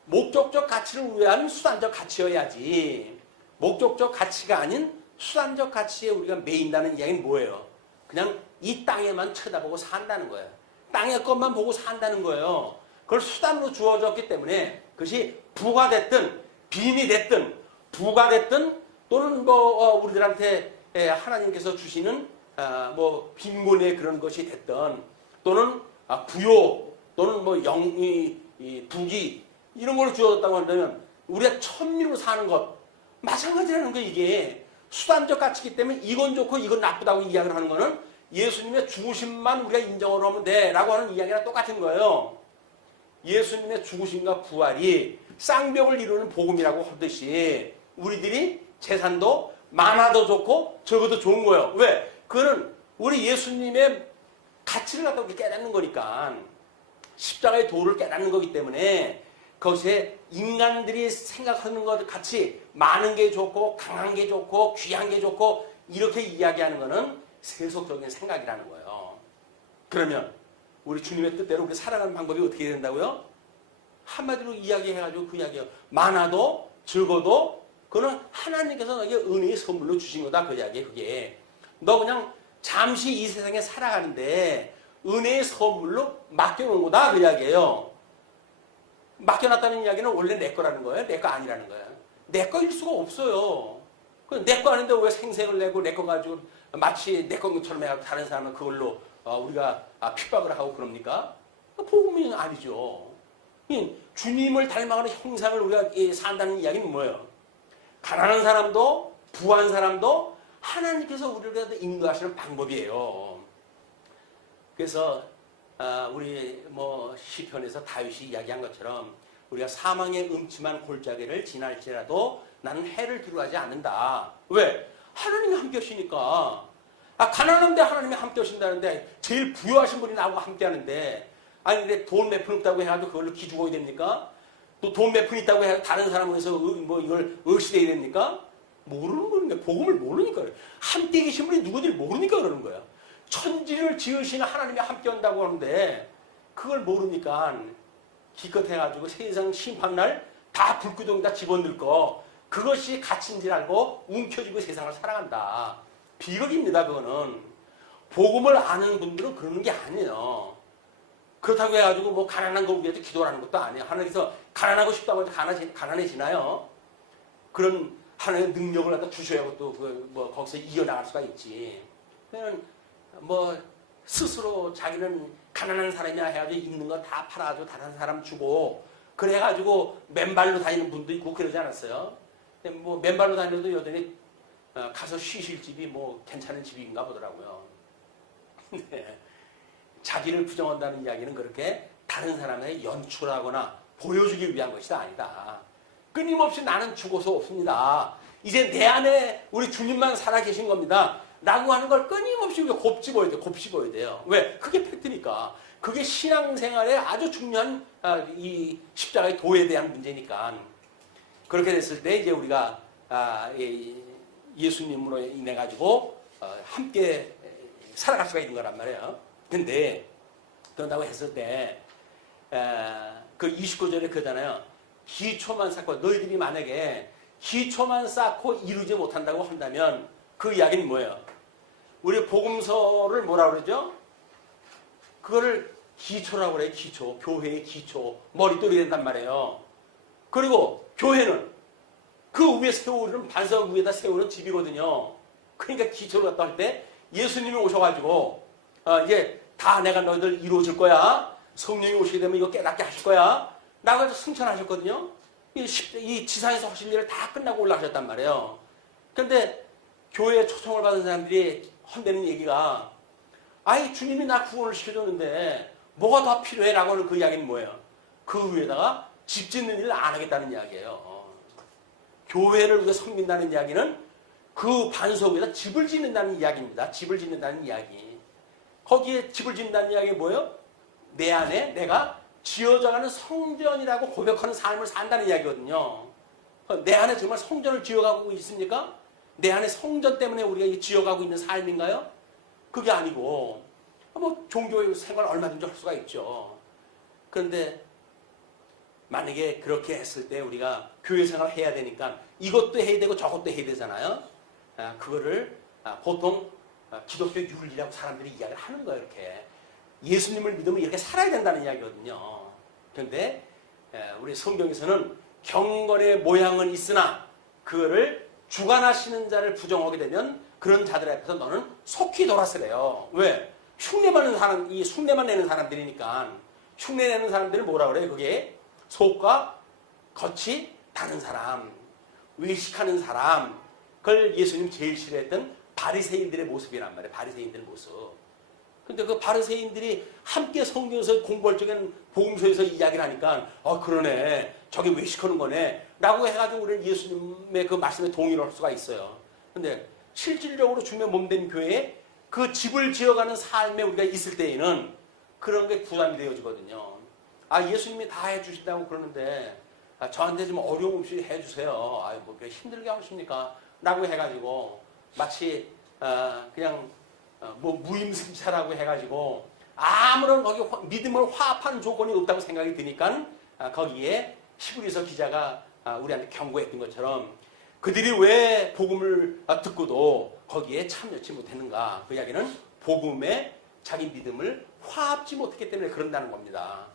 목적적 가치를 우회하는 수단적 가치여야지. 목적적 가치가 아닌 수단적 가치에 우리가 매인다는 이야기는 뭐예요? 그냥 이 땅에만 쳐다보고 산다는 거예요. 땅의 것만 보고 산다는 거예요. 그걸 수단으로 주어졌기 때문에 그것이 부가 됐든 빈이 됐든 부가 됐든 또는 뭐 우리들한테 하나님께서 주시는 뭐 빈곤의 그런 것이 됐든 또는 부요 또는 뭐 영이 부기 이런 걸 주어졌다고 한다면 우리가 천민으로 사는 것 마찬가지라는 거. 이게 수단적 가치이기 때문에 이건 좋고 이건 나쁘다고 이야기를 하는 거는 예수님의 죽으심만 우리가 인정을 하면 돼 라고 하는 이야기랑 똑같은 거예요. 예수님의 죽으심과 부활이 쌍벽을 이루는 복음이라고 하듯이 우리들이 재산도 많아도 좋고 적어도 좋은 거예요. 왜? 그거는 우리 예수님의 가치를 갖다 깨닫는 거니까, 십자가의 도를 깨닫는 거기 때문에 거기에 인간들이 생각하는 것 같이 많은 게 좋고 강한 게 좋고 귀한 게 좋고 이렇게 이야기하는 거는 세속적인 생각이라는 거예요. 그러면 우리 주님의 뜻대로 우리 살아가는 방법이 어떻게 된다고요? 한마디로 이야기해가지고 그 이야기예요. 많아도 적어도 그거는 하나님께서 너에게 은혜의 선물로 주신 거다. 그 이야기예요. 그게 너 그냥 잠시 이 세상에 살아가는데 은혜의 선물로 맡겨놓은 거다. 그 이야기예요. 맡겨놨다는 이야기는 원래 내 거라는 거예요. 내 거 아니라는 거예요. 내 거일 수가 없어요. 내 거 아닌데 왜 생색을 내고 내 거 가지고 마치 내 것처럼 해가지고 다른 사람은 그걸로 우리가 핍박을 하고 그럽니까? 복음이 아니죠. 주님을 닮아가는 형상을 우리가 산다는 이야기는 뭐예요? 가난한 사람도 부한 사람도 하나님께서 우리를 인도하시는 방법이에요. 그래서 우리 시편에서 다윗이 이야기한 것처럼 우리가 사망의 음침한 골짜기를 지날지라도 나는 해를 두려워하지 않는다. 왜? 하나님이 함께 하시니까. 가난한데 하나님이 함께 하신다는데 제일 부유하신 분이 나하고 함께 하는데, 아니 근데 돈 몇 푼 없다고 해가지고 그걸로 기죽어야 됩니까? 또 돈 몇 푼 있다고 해서 다른 사람에서 이걸 의시해야 됩니까? 모르는 거니까. 복음을 모르니까 그래요. 함께 계신 분이 누구인지 모르니까 그러는 거예요. 천지를 지으시는 하나님이 함께 한다고 하는데 그걸 모르니까 기껏해가지고 세상 심판날 다 불구덩이다 집어넣을 거, 그것이 가치인 줄 알고 움켜쥐고 세상을 살아간다. 비극입니다. 그거는. 복음을 아는 분들은 그러는 게 아니에요. 그렇다고 해가지고 가난한 걸 위해서 기도를 하는 것도 아니에요. 하나님께서 가난하고 싶다고 해서 가난해지나요? 그런 하나님의 능력을 갖다 주셔야 또 거기서 이어나갈 수가 있지. 그냥 스스로 자기는 가난한 사람이야 해가지고 있는 거 다 팔아가지고 다른 사람 주고 그래가지고 맨발로 다니는 분도 있고 그러지 않았어요? 맨발로 다니도 여전히 가서 쉬실 집이 괜찮은 집인가 보더라고요. 네. 자기를 부정한다는 이야기는 그렇게 다른 사람에게 연출하거나 보여주기 위한 것이 아니다. 끊임없이 나는 죽어서 없습니다. 이제 내 안에 우리 주님만 살아계신 겁니다. 라고 하는 걸 끊임없이 우리가 곱씹어야 돼요. 곱씹어야 돼요. 왜? 그게 팩트니까. 그게 신앙생활에 아주 중요한 이 십자가의 도에 대한 문제니까. 그렇게 됐을 때 이제 우리가 예수님으로 인해 가지고 함께 살아갈 수가 있는 거란 말이에요. 근데 그런다고 했을 때 그 29절에 그러잖아요. 기초만 쌓고, 너희들이 만약에 기초만 쌓고 이루지 못한다고 한다면 그 이야기는 뭐예요? 우리 복음서를 뭐라 그러죠? 그거를 기초라고 그래요. 기초. 교회의 기초. 머릿돌이 된단 말이에요. 그리고 교회는 그 위에 세우는, 반석 위에다 세우는 집이거든요. 그러니까 기초를 갖다 할 때 예수님이 오셔가지고 이제 다 내가 너희들 이루어질 거야. 성령이 오시게 되면 이거 깨닫게 하실 거야. 라고 해서 승천하셨거든요. 이 지상에서 하신 일을 다 끝나고 올라가셨단 말이에요. 그런데 교회에 초청을 받은 사람들이 헌대는 얘기가, 아이 주님이 나 구원을 시켜줬는데 뭐가 더 필요해? 라고 하는 그 이야기는 뭐예요? 그 위에다가 집 짓는 일을 안 하겠다는 이야기예요. 교회를 우리가 섬긴다는 이야기는 그 반석 위에다 집을 짓는다는 이야기입니다. 집을 짓는다는 이야기. 거기에 집을 짓는다는 이야기가 뭐예요? 내 안에 내가 지어져가는 성전이라고 고백하는 삶을 산다는 이야기거든요. 내 안에 정말 성전을 지어가고 있습니까? 내 안에 성전 때문에 우리가 지어가고 있는 삶인가요? 그게 아니고 종교 생활 얼마든지 할 수가 있죠. 그런데 만약에 그렇게 했을 때 우리가 교회 생활을 해야 되니까 이것도 해야 되고 저것도 해야 되잖아요. 그거를 보통 기독교 윤리라고 사람들이 이야기를 하는 거예요. 이렇게 예수님을 믿으면 이렇게 살아야 된다는 이야기거든요. 그런데 우리 성경에서는 경건의 모양은 있으나 그거를 주관하시는 자를 부정하게 되면 그런 자들 앞에서 너는 속히 돌아서래요. 왜? 흉내만 내는 사람들이니까. 흉내내는 사람들을 뭐라 그래요? 그게 속과 겉이 다른 사람, 외식하는 사람. 그걸 예수님 제일 싫어했던 바리새인들의 모습이란 말이에요. 바리새인들의 모습. 근데 그 바리새인들이 함께 성경에서 공부할 적에는 복음서에서 이야기를 하니까 그러네. 저게 왜 시키는 거네. 라고 해가지고 우리는 예수님의 그 말씀에 동의를 할 수가 있어요. 근데 실질적으로 주님의 몸된 교회에 그 집을 지어가는 삶에 우리가 있을 때에는 그런 게 부담이 되어지거든요. 예수님이 다 해주신다고 그러는데 저한테 좀 어려움 없이 해주세요. 뭐 그렇게 힘들게 하십니까? 라고 해가지고 마치 그냥 뭐 무임승차라고 해가지고 아무런 거기 믿음을 화합하는 조건이 없다고 생각이 드니까 거기에 히브리서 기자가 우리한테 경고했던 것처럼 그들이 왜 복음을 듣고도 거기에 참여치 못했는가? 그 이야기는 복음에 자기 믿음을 화합지 못했기 때문에 그런다는 겁니다.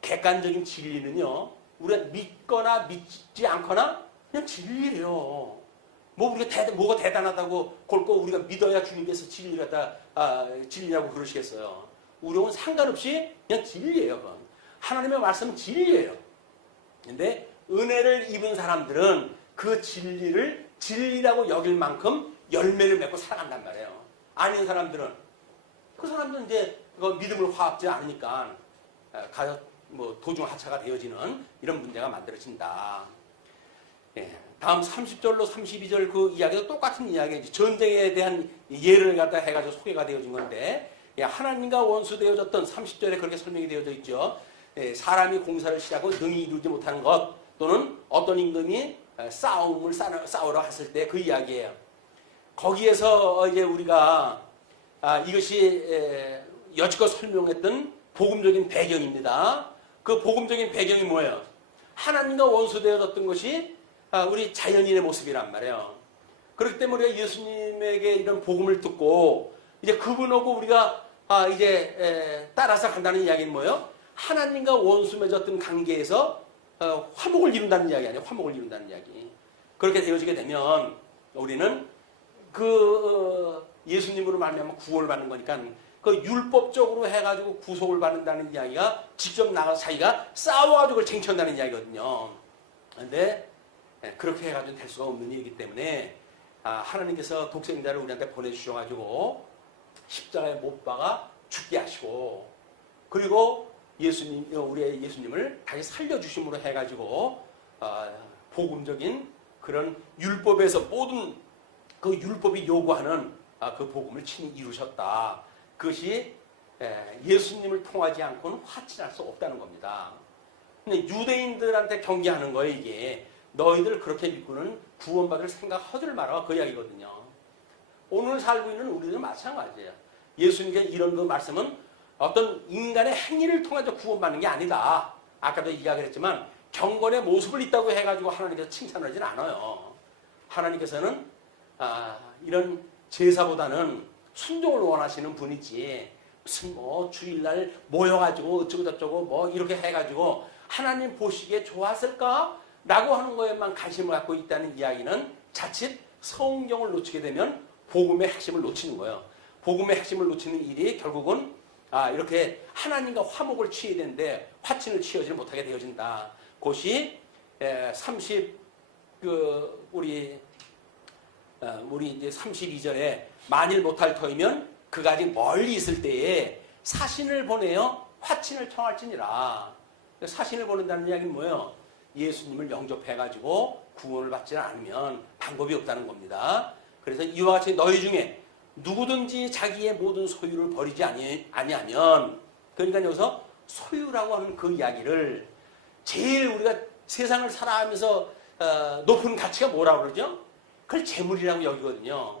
객관적인 진리는요, 우리가 믿거나 믿지 않거나 그냥 진리예요. 뭐가 대단하다고 그걸 우리가 믿어야 주님께서 진리라고 그러시겠어요. 우리는 상관없이 그냥 진리예요. 그건. 하나님의 말씀은 진리예요. 근데 은혜를 입은 사람들은 그 진리를 진리라고 여길 만큼 열매를 맺고 살아간단 말이에요. 아닌 사람들은 그 사람들은 이제 그거 믿음을 화합지 않으니까 도중 하차가 되어지는 이런 문제가 만들어진다. 다음 30절로 32절 그 이야기도 똑같은 이야기지. 전쟁에 대한 예를 갖다 해가지고 소개가 되어진 건데, 하나님과 원수되어졌던 30절에 그렇게 설명이 되어져 있죠. 사람이 공사를 시작하고 능히 이루지 못하는 것, 또는 어떤 임금이 싸움을 싸우러 했을 때 그 이야기예요. 거기에서 이제 우리가 이것이 여지껏 설명했던 복음적인 배경입니다. 그 복음적인 배경이 뭐예요? 하나님과 원수되어졌던 것이 우리 자연인의 모습이란 말이에요. 그렇기 때문에 우리가 예수님에게 이런 복음을 듣고 이제 그분하고 우리가 이제 따라서 간다는 이야기는 뭐예요? 하나님과 원수 맺었던 관계에서 화목을 이룬다는 이야기 아니에요? 화목을 이룬다는 이야기. 그렇게 되어지게 되면 우리는 그 예수님으로 말미암아 구원을 받는 거니까 그 율법적으로 해가지고 구속을 받는다는 이야기가 직접 나가서 자기가 싸워가지고 그걸 쟁취한다는 이야기거든요. 그런데 그렇게 해가지고 될 수가 없는 일이기 때문에 하나님께서 독생자를 우리한테 보내주셔가지고 십자가에 못 박아 죽게 하시고 그리고 우리의 예수님을 다시 살려주심으로 해가지고 복음적인 그런 율법에서 모든 그 율법이 요구하는 그 복음을 친히 이루셨다. 그것이 예수님을 통하지 않고는 화친할 수 없다는 겁니다. 근데 유대인들한테 경계하는 거예요, 이게. 너희들 그렇게 믿고는 구원받을 생각 하지를 마라. 그 이야기거든요. 오늘 살고 있는 우리들은 마찬가지예요. 예수님께 이런 그 말씀은 어떤 인간의 행위를 통해서 구원받는 게 아니다. 아까도 이야기를 했지만 경건의 모습을 있다고 해가지고 하나님께서 칭찬하진 않아요. 하나님께서는 이런 제사보다는 순종을 원하시는 분이지 무슨 주일날 모여가지고 어쩌고저쩌고 이렇게 해가지고 하나님 보시기에 좋았을까? 라고 하는 거에만 관심을 갖고 있다는 이야기는 자칫 성경을 놓치게 되면 복음의 핵심을 놓치는 거예요. 복음의 핵심을 놓치는 일이 결국은 이렇게 하나님과 화목을 취해야 되는데 화친을 취하지 못하게 되어진다. 그것이 우리 이제 32절에 만일 못할 터이면 그가 아직 멀리 있을 때에 사신을 보내어 화친을 청할지니라. 사신을 보낸다는 이야기는 뭐예요? 예수님을 영접해가지고 구원을 받지 않으면 방법이 없다는 겁니다. 그래서 이와 같이 너희 중에 누구든지 자기의 모든 소유를 버리지 아니하면, 그러니까 여기서 소유라고 하는 그 이야기를 제일 우리가 세상을 살아가면서 높은 가치가 뭐라고 그러죠? 그걸 재물이라고 여기거든요.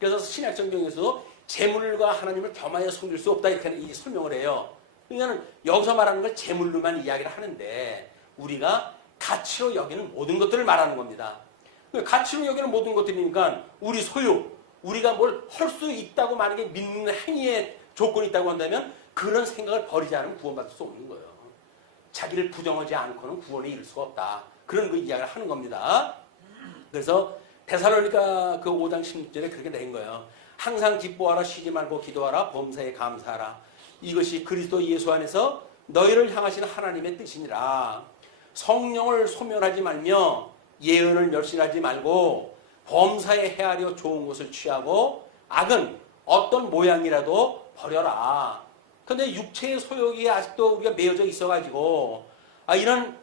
그래서 신약성경에서도 재물과 하나님을 겸하여 섬길 수 없다 이렇게 설명을 해요. 그러니까 여기서 말하는 걸 재물로만 이야기를 하는데 우리가 가치로 여기는 모든 것들을 말하는 겁니다. 가치로 여기는 모든 것들이니까 우리 소유, 우리가 뭘 할 수 있다고 만약에 믿는 행위의 조건이 있다고 한다면 그런 생각을 버리지 않으면 구원받을 수 없는 거예요. 자기를 부정하지 않고는 구원에 이를 수가 없다. 그런 그 이야기를 하는 겁니다. 그래서 데살로니가 그 5장 16절에 그렇게 된 거예요. 항상 기뻐하라, 쉬지 말고 기도하라, 범사에 감사하라. 이것이 그리스도 예수 안에서 너희를 향하신 하나님의 뜻이니라. 성령을 소멸하지 말며 예언을 멸시하지 말고 범사에 헤아려 좋은 것을 취하고 악은 어떤 모양이라도 버려라. 근데 육체의 소욕이 아직도 우리가 매여져 있어가지고 이런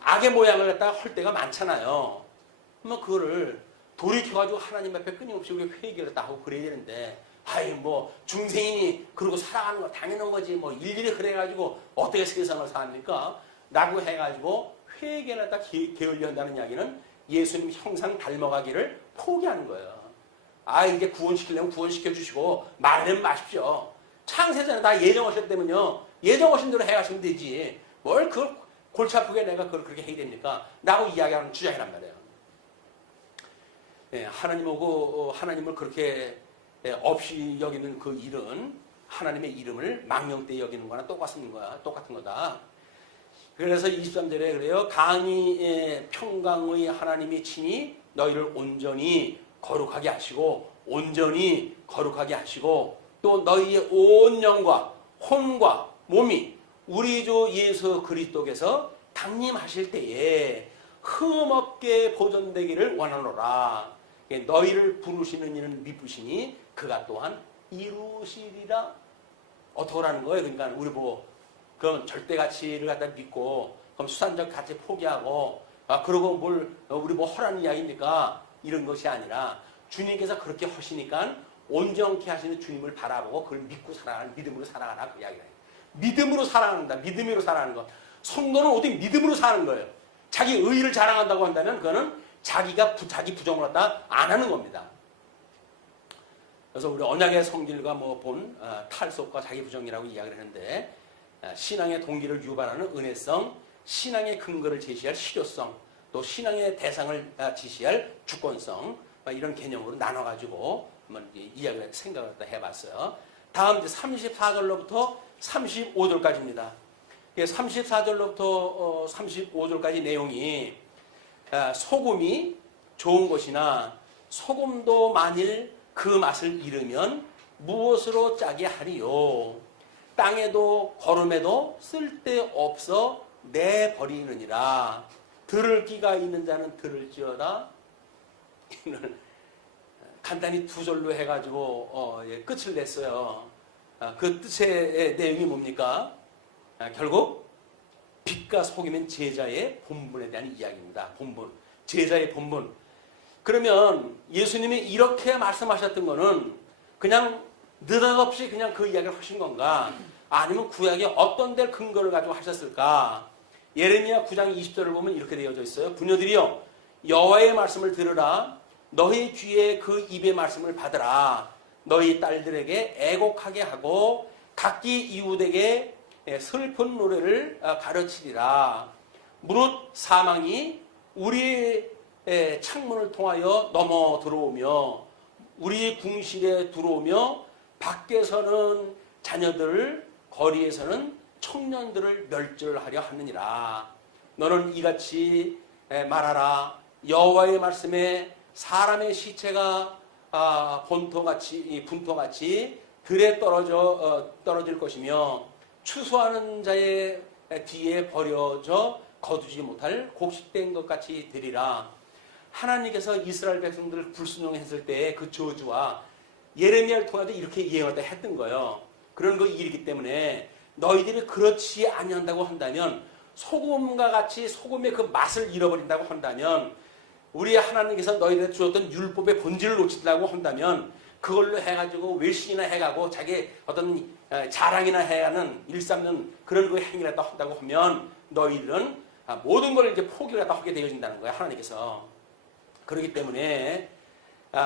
악의 모양을 갖다가 할 때가 많잖아요. 그러면 그거를 돌이켜가지고 하나님 앞에 끊임없이 우리가 회개를 다 하고 그래야 되는데, 뭐 중생이니 그러고 살아가는 거 당연한 거지, 뭐 일일이 그래가지고 어떻게 세상을 삽니까? 라고 해가지고 회개를 딱 게을려 한다는 이야기는 예수님 형상 닮아가기를 포기하는 거예요. 이제 구원시키려면 구원시켜 주시고 말하면 마십시오. 창세전에 다 예정하셨다면요, 예정하신 대로 해가시면 되지. 뭘 그걸 골치 아프게 내가 그걸 그렇게 해야 됩니까? 라고 이야기하는 주장이란 말이에요. 하나님하고 하나님을 그렇게 없이 여기는 그 일은 하나님의 이름을 망령되이 여기는 거나 똑같은 거다. 그래서 23절에 그래요. 강이 평강의 하나님이 친히 너희를 온전히 거룩하게 하시고, 온전히 거룩하게 하시고, 또 너희의 온 영과 혼과 몸이 우리 주 예수 그리스도께서 당림하실 때에 흠없게 보존되기를 원하노라. 너희를 부르시는 이는 미쁘시니 그가 또한 이루시리라. 어떻게 하는 거예요? 그러니까 우리 보고 그럼 절대 가치를 갖다 믿고 그럼 수단적 가치 포기하고 그러고 우리 뭐 허라는 이야기입니까? 이런 것이 아니라 주님께서 그렇게 하시니까 온전케 하시는 주님을 바라보고 그걸 믿고 살아가는, 믿음으로 살아가라, 그 이야기예요. 믿음으로 살아간다. 믿음으로 살아가는 것. 성도는 어떻게 믿음으로 사는 거예요? 자기 의의를 자랑한다고 한다면 그거는 자기 부정을 갖다 안 하는 겁니다. 그래서 우리 언약의 성질과 본 탈속과 자기 부정이라고 이야기를 하는데, 신앙의 동기를 유발하는 은혜성, 신앙의 근거를 제시할 실효성, 또 신앙의 대상을 지시할 주권성, 이런 개념으로 나눠가지고 한번 이야기를 생각을 해봤어요. 다음 이제 34절로부터 35절까지입니다. 34절로부터 35절까지 내용이 소금이 좋은 것이나 소금도 만일 그 맛을 잃으면 무엇으로 짜게 하리요? 땅에도 거름에도 쓸데없어 내버리느니라. 들을 끼가 있는 자는 들을지어다. 간단히 두 절로 해가지고 끝을 냈어요. 그 뜻의 내용이 뭡니까? 결국 빛과 소금은 제자의 본분에 대한 이야기입니다. 본분, 제자의 본분. 그러면 예수님이 이렇게 말씀하셨던 거는 그냥 느닷없이 그냥 그 이야기를 하신 건가? 아니면 구약에 어떤 데 근거를 가지고 하셨을까? 예레미야 9장 20절을 보면 이렇게 되어져 있어요. 부녀들이여, 여호와의 말씀을 들으라. 너희 귀에 그 입의 말씀을 받으라. 너희 딸들에게 애곡하게 하고 각기 이웃에게 슬픈 노래를 가르치리라. 무릇 사망이 우리 창문을 통하여 넘어 들어오며 우리 궁실에 들어오며 밖에서는 자녀들, 거리에서는 청년들을 멸절하려 하느니라. 너는 이같이 말하라. 여호와의 말씀에 사람의 시체가 분토같이 들에 떨어질 것이며 추수하는 자의 뒤에 버려져 거두지 못할 곡식된 것 같이 되리라. 하나님께서 이스라엘 백성들을 불순종했을 때의 그 저주와 예레미야를 통해서 이렇게 예언을 했던 거예요. 그런 거 일이기 때문에 너희들이 그렇지 아니한다고 한다면, 소금과 같이 소금의 그 맛을 잃어버린다고 한다면, 우리 하나님께서 너희들한테 주었던 율법의 본질을 놓친다고 한다면 그걸로 해가지고 외식이나 해가고 자기 어떤 자랑이나 해가는 일삼는 그런 그 행위를 한다고 하면 너희들은 모든 걸 이제 포기를 하게 되어진다는 거예요. 하나님께서. 그렇기 때문에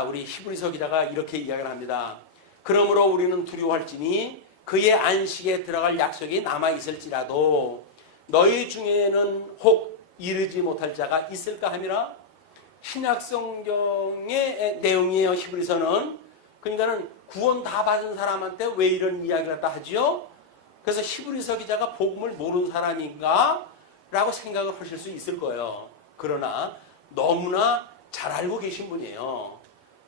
우리 히브리서 기자가 이렇게 이야기를 합니다. 그러므로 우리는 두려워할지니 그의 안식에 들어갈 약속이 남아있을지라도 너희 중에는 혹 이르지 못할 자가 있을까 함이라. 신약성경의 내용이에요. 히브리서는. 그러니까는 구원 다 받은 사람한테 왜 이런 이야기를 갖다 하지요? 그래서 히브리서 기자가 복음을 모르는 사람인가? 라고 생각을 하실 수 있을 거예요. 그러나 너무나 잘 알고 계신 분이에요.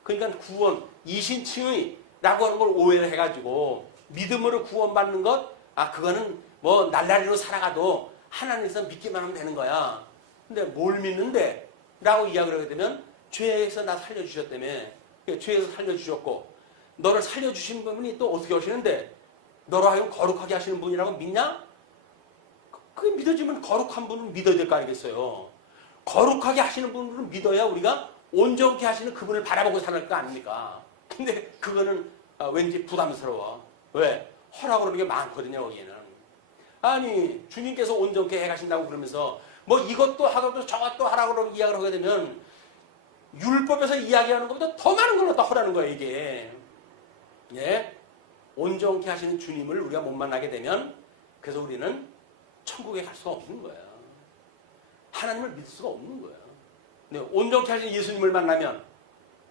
그러니까 구원, 이신칭의라고 하는 걸 오해를 해가지고 믿음으로 구원받는 것, 그거는 뭐 날라리로 살아가도 하나님께서 믿기만 하면 되는 거야. 근데 뭘 믿는데? 라고 이야기를 하게 되면 죄에서 나 살려주셨다며. 죄에서 살려주셨고, 너를 살려주신 분이 또 어떻게 하시는데 너로 하여금 거룩하게 하시는 분이라고 믿냐? 그게 믿어지면 거룩한 분은 믿어야 될 거 아니겠어요. 거룩하게 하시는 분을 믿어야 우리가 온전케 하시는 그분을 바라보고 살 거 아닙니까? 근데 그거는 왠지 부담스러워. 왜? 허락을 하는 게 많거든요, 여기에는. 아니, 주님께서 온전케 해가신다고 그러면서 뭐 이것도 하고 저것도 하라고 이야기를 하게 되면 율법에서 이야기하는 것보다 더 많은 걸 갖다 허라는 거예요, 이게. 예? 온전케 하시는 주님을 우리가 못 만나게 되면 그래서 우리는 천국에 갈 수가 없는 거예요. 하나님을 믿을 수가 없는 거예요. 근데 온전케 하시는 예수님을 만나면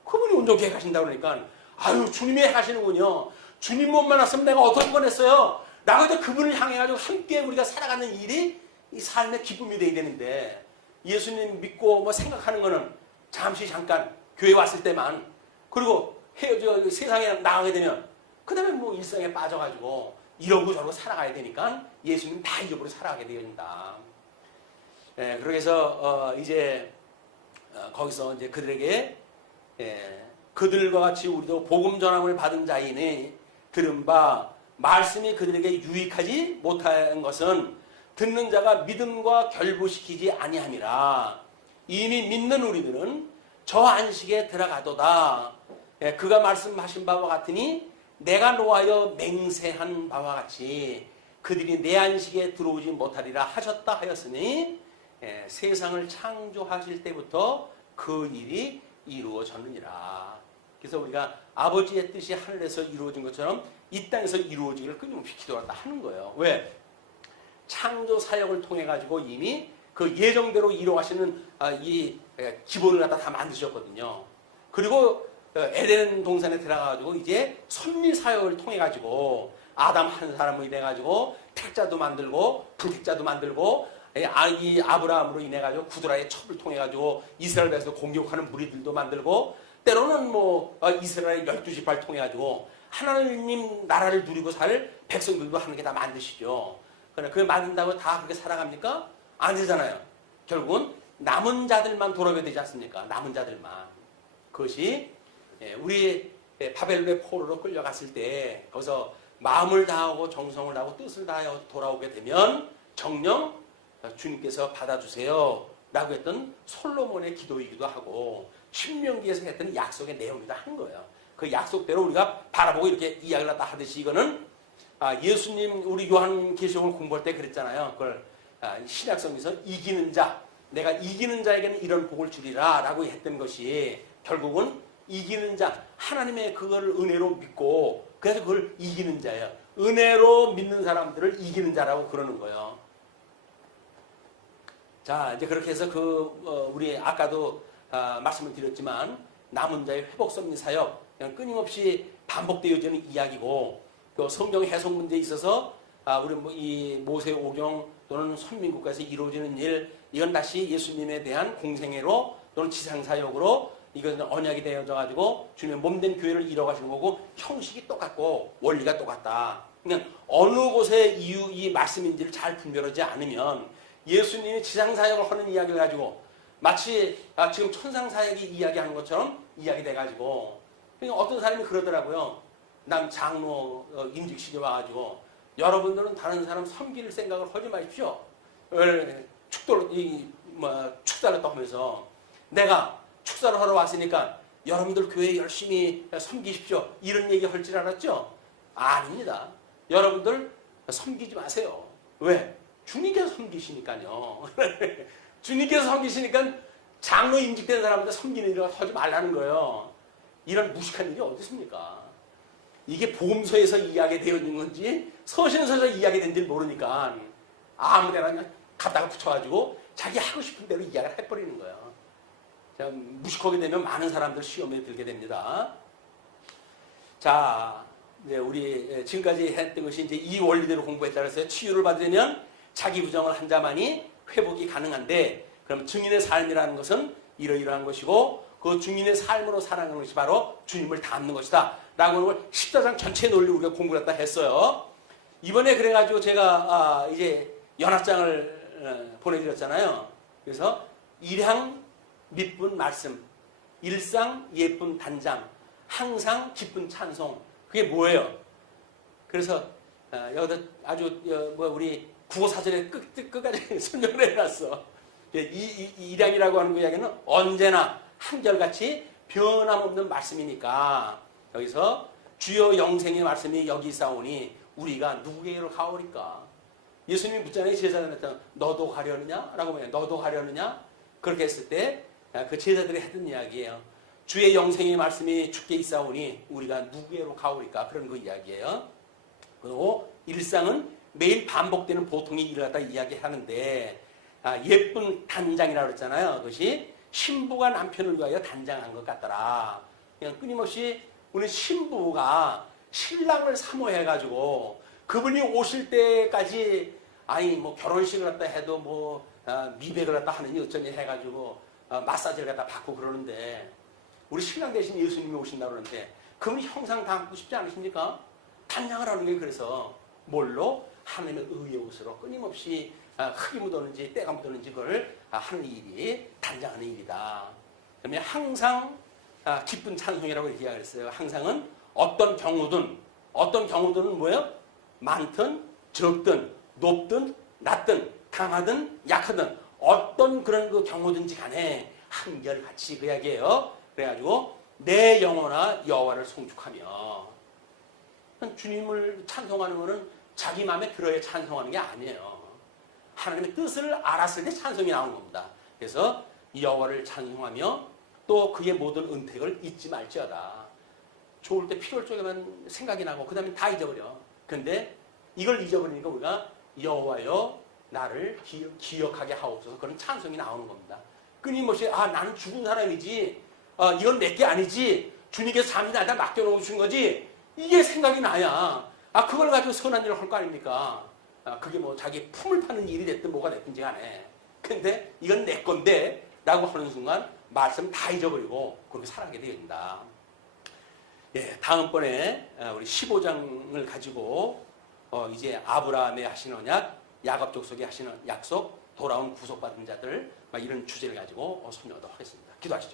그분이 온전케 하신다고 그러니까 아유 주님이 하시는군요. 주님 못 만났으면 내가 어떤 건 했어요. 라고 이제 그분을 향해가지고 함께 우리가 살아가는 일이 이 삶의 기쁨이 돼야 되는데 예수님 믿고 뭐 생각하는 거는 잠시 잠깐 교회 왔을 때만 그리고 헤어져 세상에 나가게 되면 그 다음에 뭐 일상에 빠져가지고 이러고 저러고 살아가야 되니까 예수님 다 잊어버리고 살아가게 되어진다. 예, 그래서 이제 거기서 이제 그들에게 그들과 같이 우리도 복음 전함을 받은 자이니 들은 바 말씀이 그들에게 유익하지 못한 것은 듣는 자가 믿음과 결부시키지 아니함이라. 이미 믿는 우리들은 저 안식에 들어가도다. 예, 그가 말씀하신 바와 같으니 내가 노하여 맹세한 바와 같이 그들이 내 안식에 들어오지 못하리라 하셨다 하였으니 세상을 창조하실 때부터 그 일이 이루어졌느니라. 그래서 우리가 아버지의 뜻이 하늘에서 이루어진 것처럼 이 땅에서 이루어지기를 끊임없이 기도한다 하는 거예요. 왜? 창조 사역을 통해 가지고 이미 그 예정대로 이루어가시는 이 기본을 갖다 다 만드셨거든요. 그리고 에덴 동산에 들어가가지고 이제 섭리 사역을 통해 가지고 아담 한 사람으로 인해 가지고 택자도 만들고 불택자도 만들고 이 아브라함으로 인해 가지고 구드라의 첩을 통해 가지고 이스라엘에서 공격하는 무리들도 만들고 때로는 뭐 이스라엘 12지파를 통해 가지고 하나님 나라를 누리고 살 백성들도 하는 게 다 만드시죠. 그러나 그걸 만든다고 다 그렇게 살아갑니까? 안 되잖아요. 결국은 남은 자들만 돌아오게 되지 않습니까? 남은 자들만. 그것이 우리 바벨론의 포로로 끌려갔을 때 거기서 마음을 다하고 정성을 다하고 뜻을 다하여 돌아오게 되면 정령 주님께서 받아주세요 라고 했던 솔로몬의 기도이기도 하고 신명기에서 했던 약속의 내용이기도 한 거예요. 그 약속대로 우리가 바라보고 이렇게 이야기를 다 하듯이 이거는 예수님 우리 요한계시록을 공부할 때 그랬잖아요. 그걸 신약성에서 이기는 자, 내가 이기는 자에게는 이런 복을 주리라 라고 했던 것이 결국은 이기는 자, 하나님의 그거를 은혜로 믿고 그래서 그걸 이기는 자예요. 은혜로 믿는 사람들을 이기는 자라고 그러는 거예요. 자, 이제 그렇게 해서 우리 아까도 말씀을 드렸지만 남은 자의 회복 섭리 사역 끊임없이 반복되어지는 이야기고 또 성경 해석 문제에 있어서 우리 이 모세 오경 또는 선민국가에서 이루어지는 일 이건 다시 예수님에 대한 공생애로 또는 지상사역으로 이건 언약이 되어져 가지고 주님의 몸된 교회를 이뤄가시는 거고 형식이 똑같고 원리가 똑같다. 그냥 어느 곳의 이 말씀인지를 잘 분별하지 않으면 예수님이 지상사역을 하는 이야기를 가지고 마치 지금 천상사역이 이야기하는 것처럼 이야기돼 가지고 어떤 사람이 그러더라고요. 남 장로 임직실에 와가지고 여러분들은 다른 사람 섬길 생각을 하지 마십시오. 축사를 또 하면서 내가 축사를 하러 왔으니까 여러분들 교회 열심히 섬기십시오. 이런 얘기 할 줄 알았죠? 아닙니다. 여러분들 섬기지 마세요. 왜? 주님께서 섬기시니까요. 주님께서 섬기시니까 장로 임직된 사람한테 섬기는 일을 하지 말라는 거예요. 이런 무식한 일이 어디 있습니까? 이게 복음서에서 이야기되어 있는 건지 서신서에서 이야기된지 모르니까 아무데나 그냥 갖다가 붙여가지고 자기 하고 싶은 대로 이야기를 해버리는 거예요. 무식하게 되면 많은 사람들 시험에 들게 됩니다. 자, 이제 우리 지금까지 했던 것이 이제 이 원리대로 공부했다 그래서 치유를 받으려면 자기 부정을 한 자만이 회복이 가능한데 그럼 증인의 삶이라는 것은 이러이러한 것이고 그 증인의 삶으로 살아가는 것이 바로 주님을 닮는 것이다 라고 하는 걸 14장 전체 논리 우리가 공부를 했다 했어요. 이번에 그래가지고 제가 이제 연합장을 보내드렸잖아요. 그래서 일향 밑분 말씀, 일상 예쁜 단장 항상 기쁜 찬송. 그게 뭐예요? 그래서 여기다 아주 우리 국어사전에 끝까지 설명을 해놨어. 이 일양이라고 하는 그 이야기는 언제나 한결같이 변함없는 말씀이니까 여기서 주여 영생의 말씀이 여기 있사오니 우리가 누구에게로 가오리까? 예수님이 묻잖아요. 제자들한테 너도 가려느냐? 라고 해요. 너도 가려느냐? 그렇게 했을 때 그 제자들이 했던 이야기예요. 주의 영생의 말씀이 주께 있사오니 우리가 누구에게로 가오리까? 그런 그 이야기예요. 그리고 일상은 매일 반복되는 보통의 일을 갖다 이야기하는데 예쁜 단장이라고 그랬잖아요. 그것이 신부가 남편을 위하여 단장한 것 같더라. 그냥 끊임없이 우리 신부가 신랑을 사모해가지고 그분이 오실 때까지 아니 뭐 결혼식을 갖다 해도 뭐 미백을 갖다 하느니 어쩌니 해가지고 마사지를 갖다 받고 그러는데 우리 신랑 대신 예수님이 오신다고 그러는데 그분이 형상 담고 싶지 않으십니까? 단장을 하는 게 그래서 뭘로? 하나님의 의의 옷으로 끊임없이 흙이 묻었는지 때가 묻었는지 그걸 하는 일이 단장하는 일이다. 그러면 항상 기쁜 찬송이라고 이렇게 이야기했어요. 항상은 어떤 경우든 뭐예요? 많든 적든 높든 낮든 강하든 약하든 어떤 그런 그 경우든지 간에 한결같이 그 이야기예요. 그래가지고 내 영혼아 여호와를 송축하며 주님을 찬송하는 것은 자기 마음에 들어야 찬송하는 게 아니에요. 하나님의 뜻을 알았을 때 찬송이 나오는 겁니다. 그래서 여호와를 찬송하며 또 그의 모든 은택을 잊지 말지어다. 좋을 때 필요할 적에만 생각이 나고 그 다음에 다 잊어버려. 근데 이걸 잊어버리니까 우리가 여호와여 나를 기억하게 하옵소서 그런 찬송이 나오는 겁니다. 끊임없이 나는 죽은 사람이지 이건 내게 아니지 주님께서 잠시 나한테 맡겨놓으신 거지 이게 생각이 나야 그걸 가지고 선한 일을 할 거 아닙니까? 그게 뭐 자기 품을 파는 일이 됐든 뭐가 됐든지 간에 근데 이건 내 건데 라고 하는 순간 말씀 다 잊어버리고 그렇게 살아가게 됩니다. 예, 다음번에 우리 15장을 가지고 이제 아브라함의 하신 언약, 야곱 족속에 하시는 약속, 돌아온 구속받은 자들 이런 주제를 가지고 설명하도록 하겠습니다. 기도하시죠.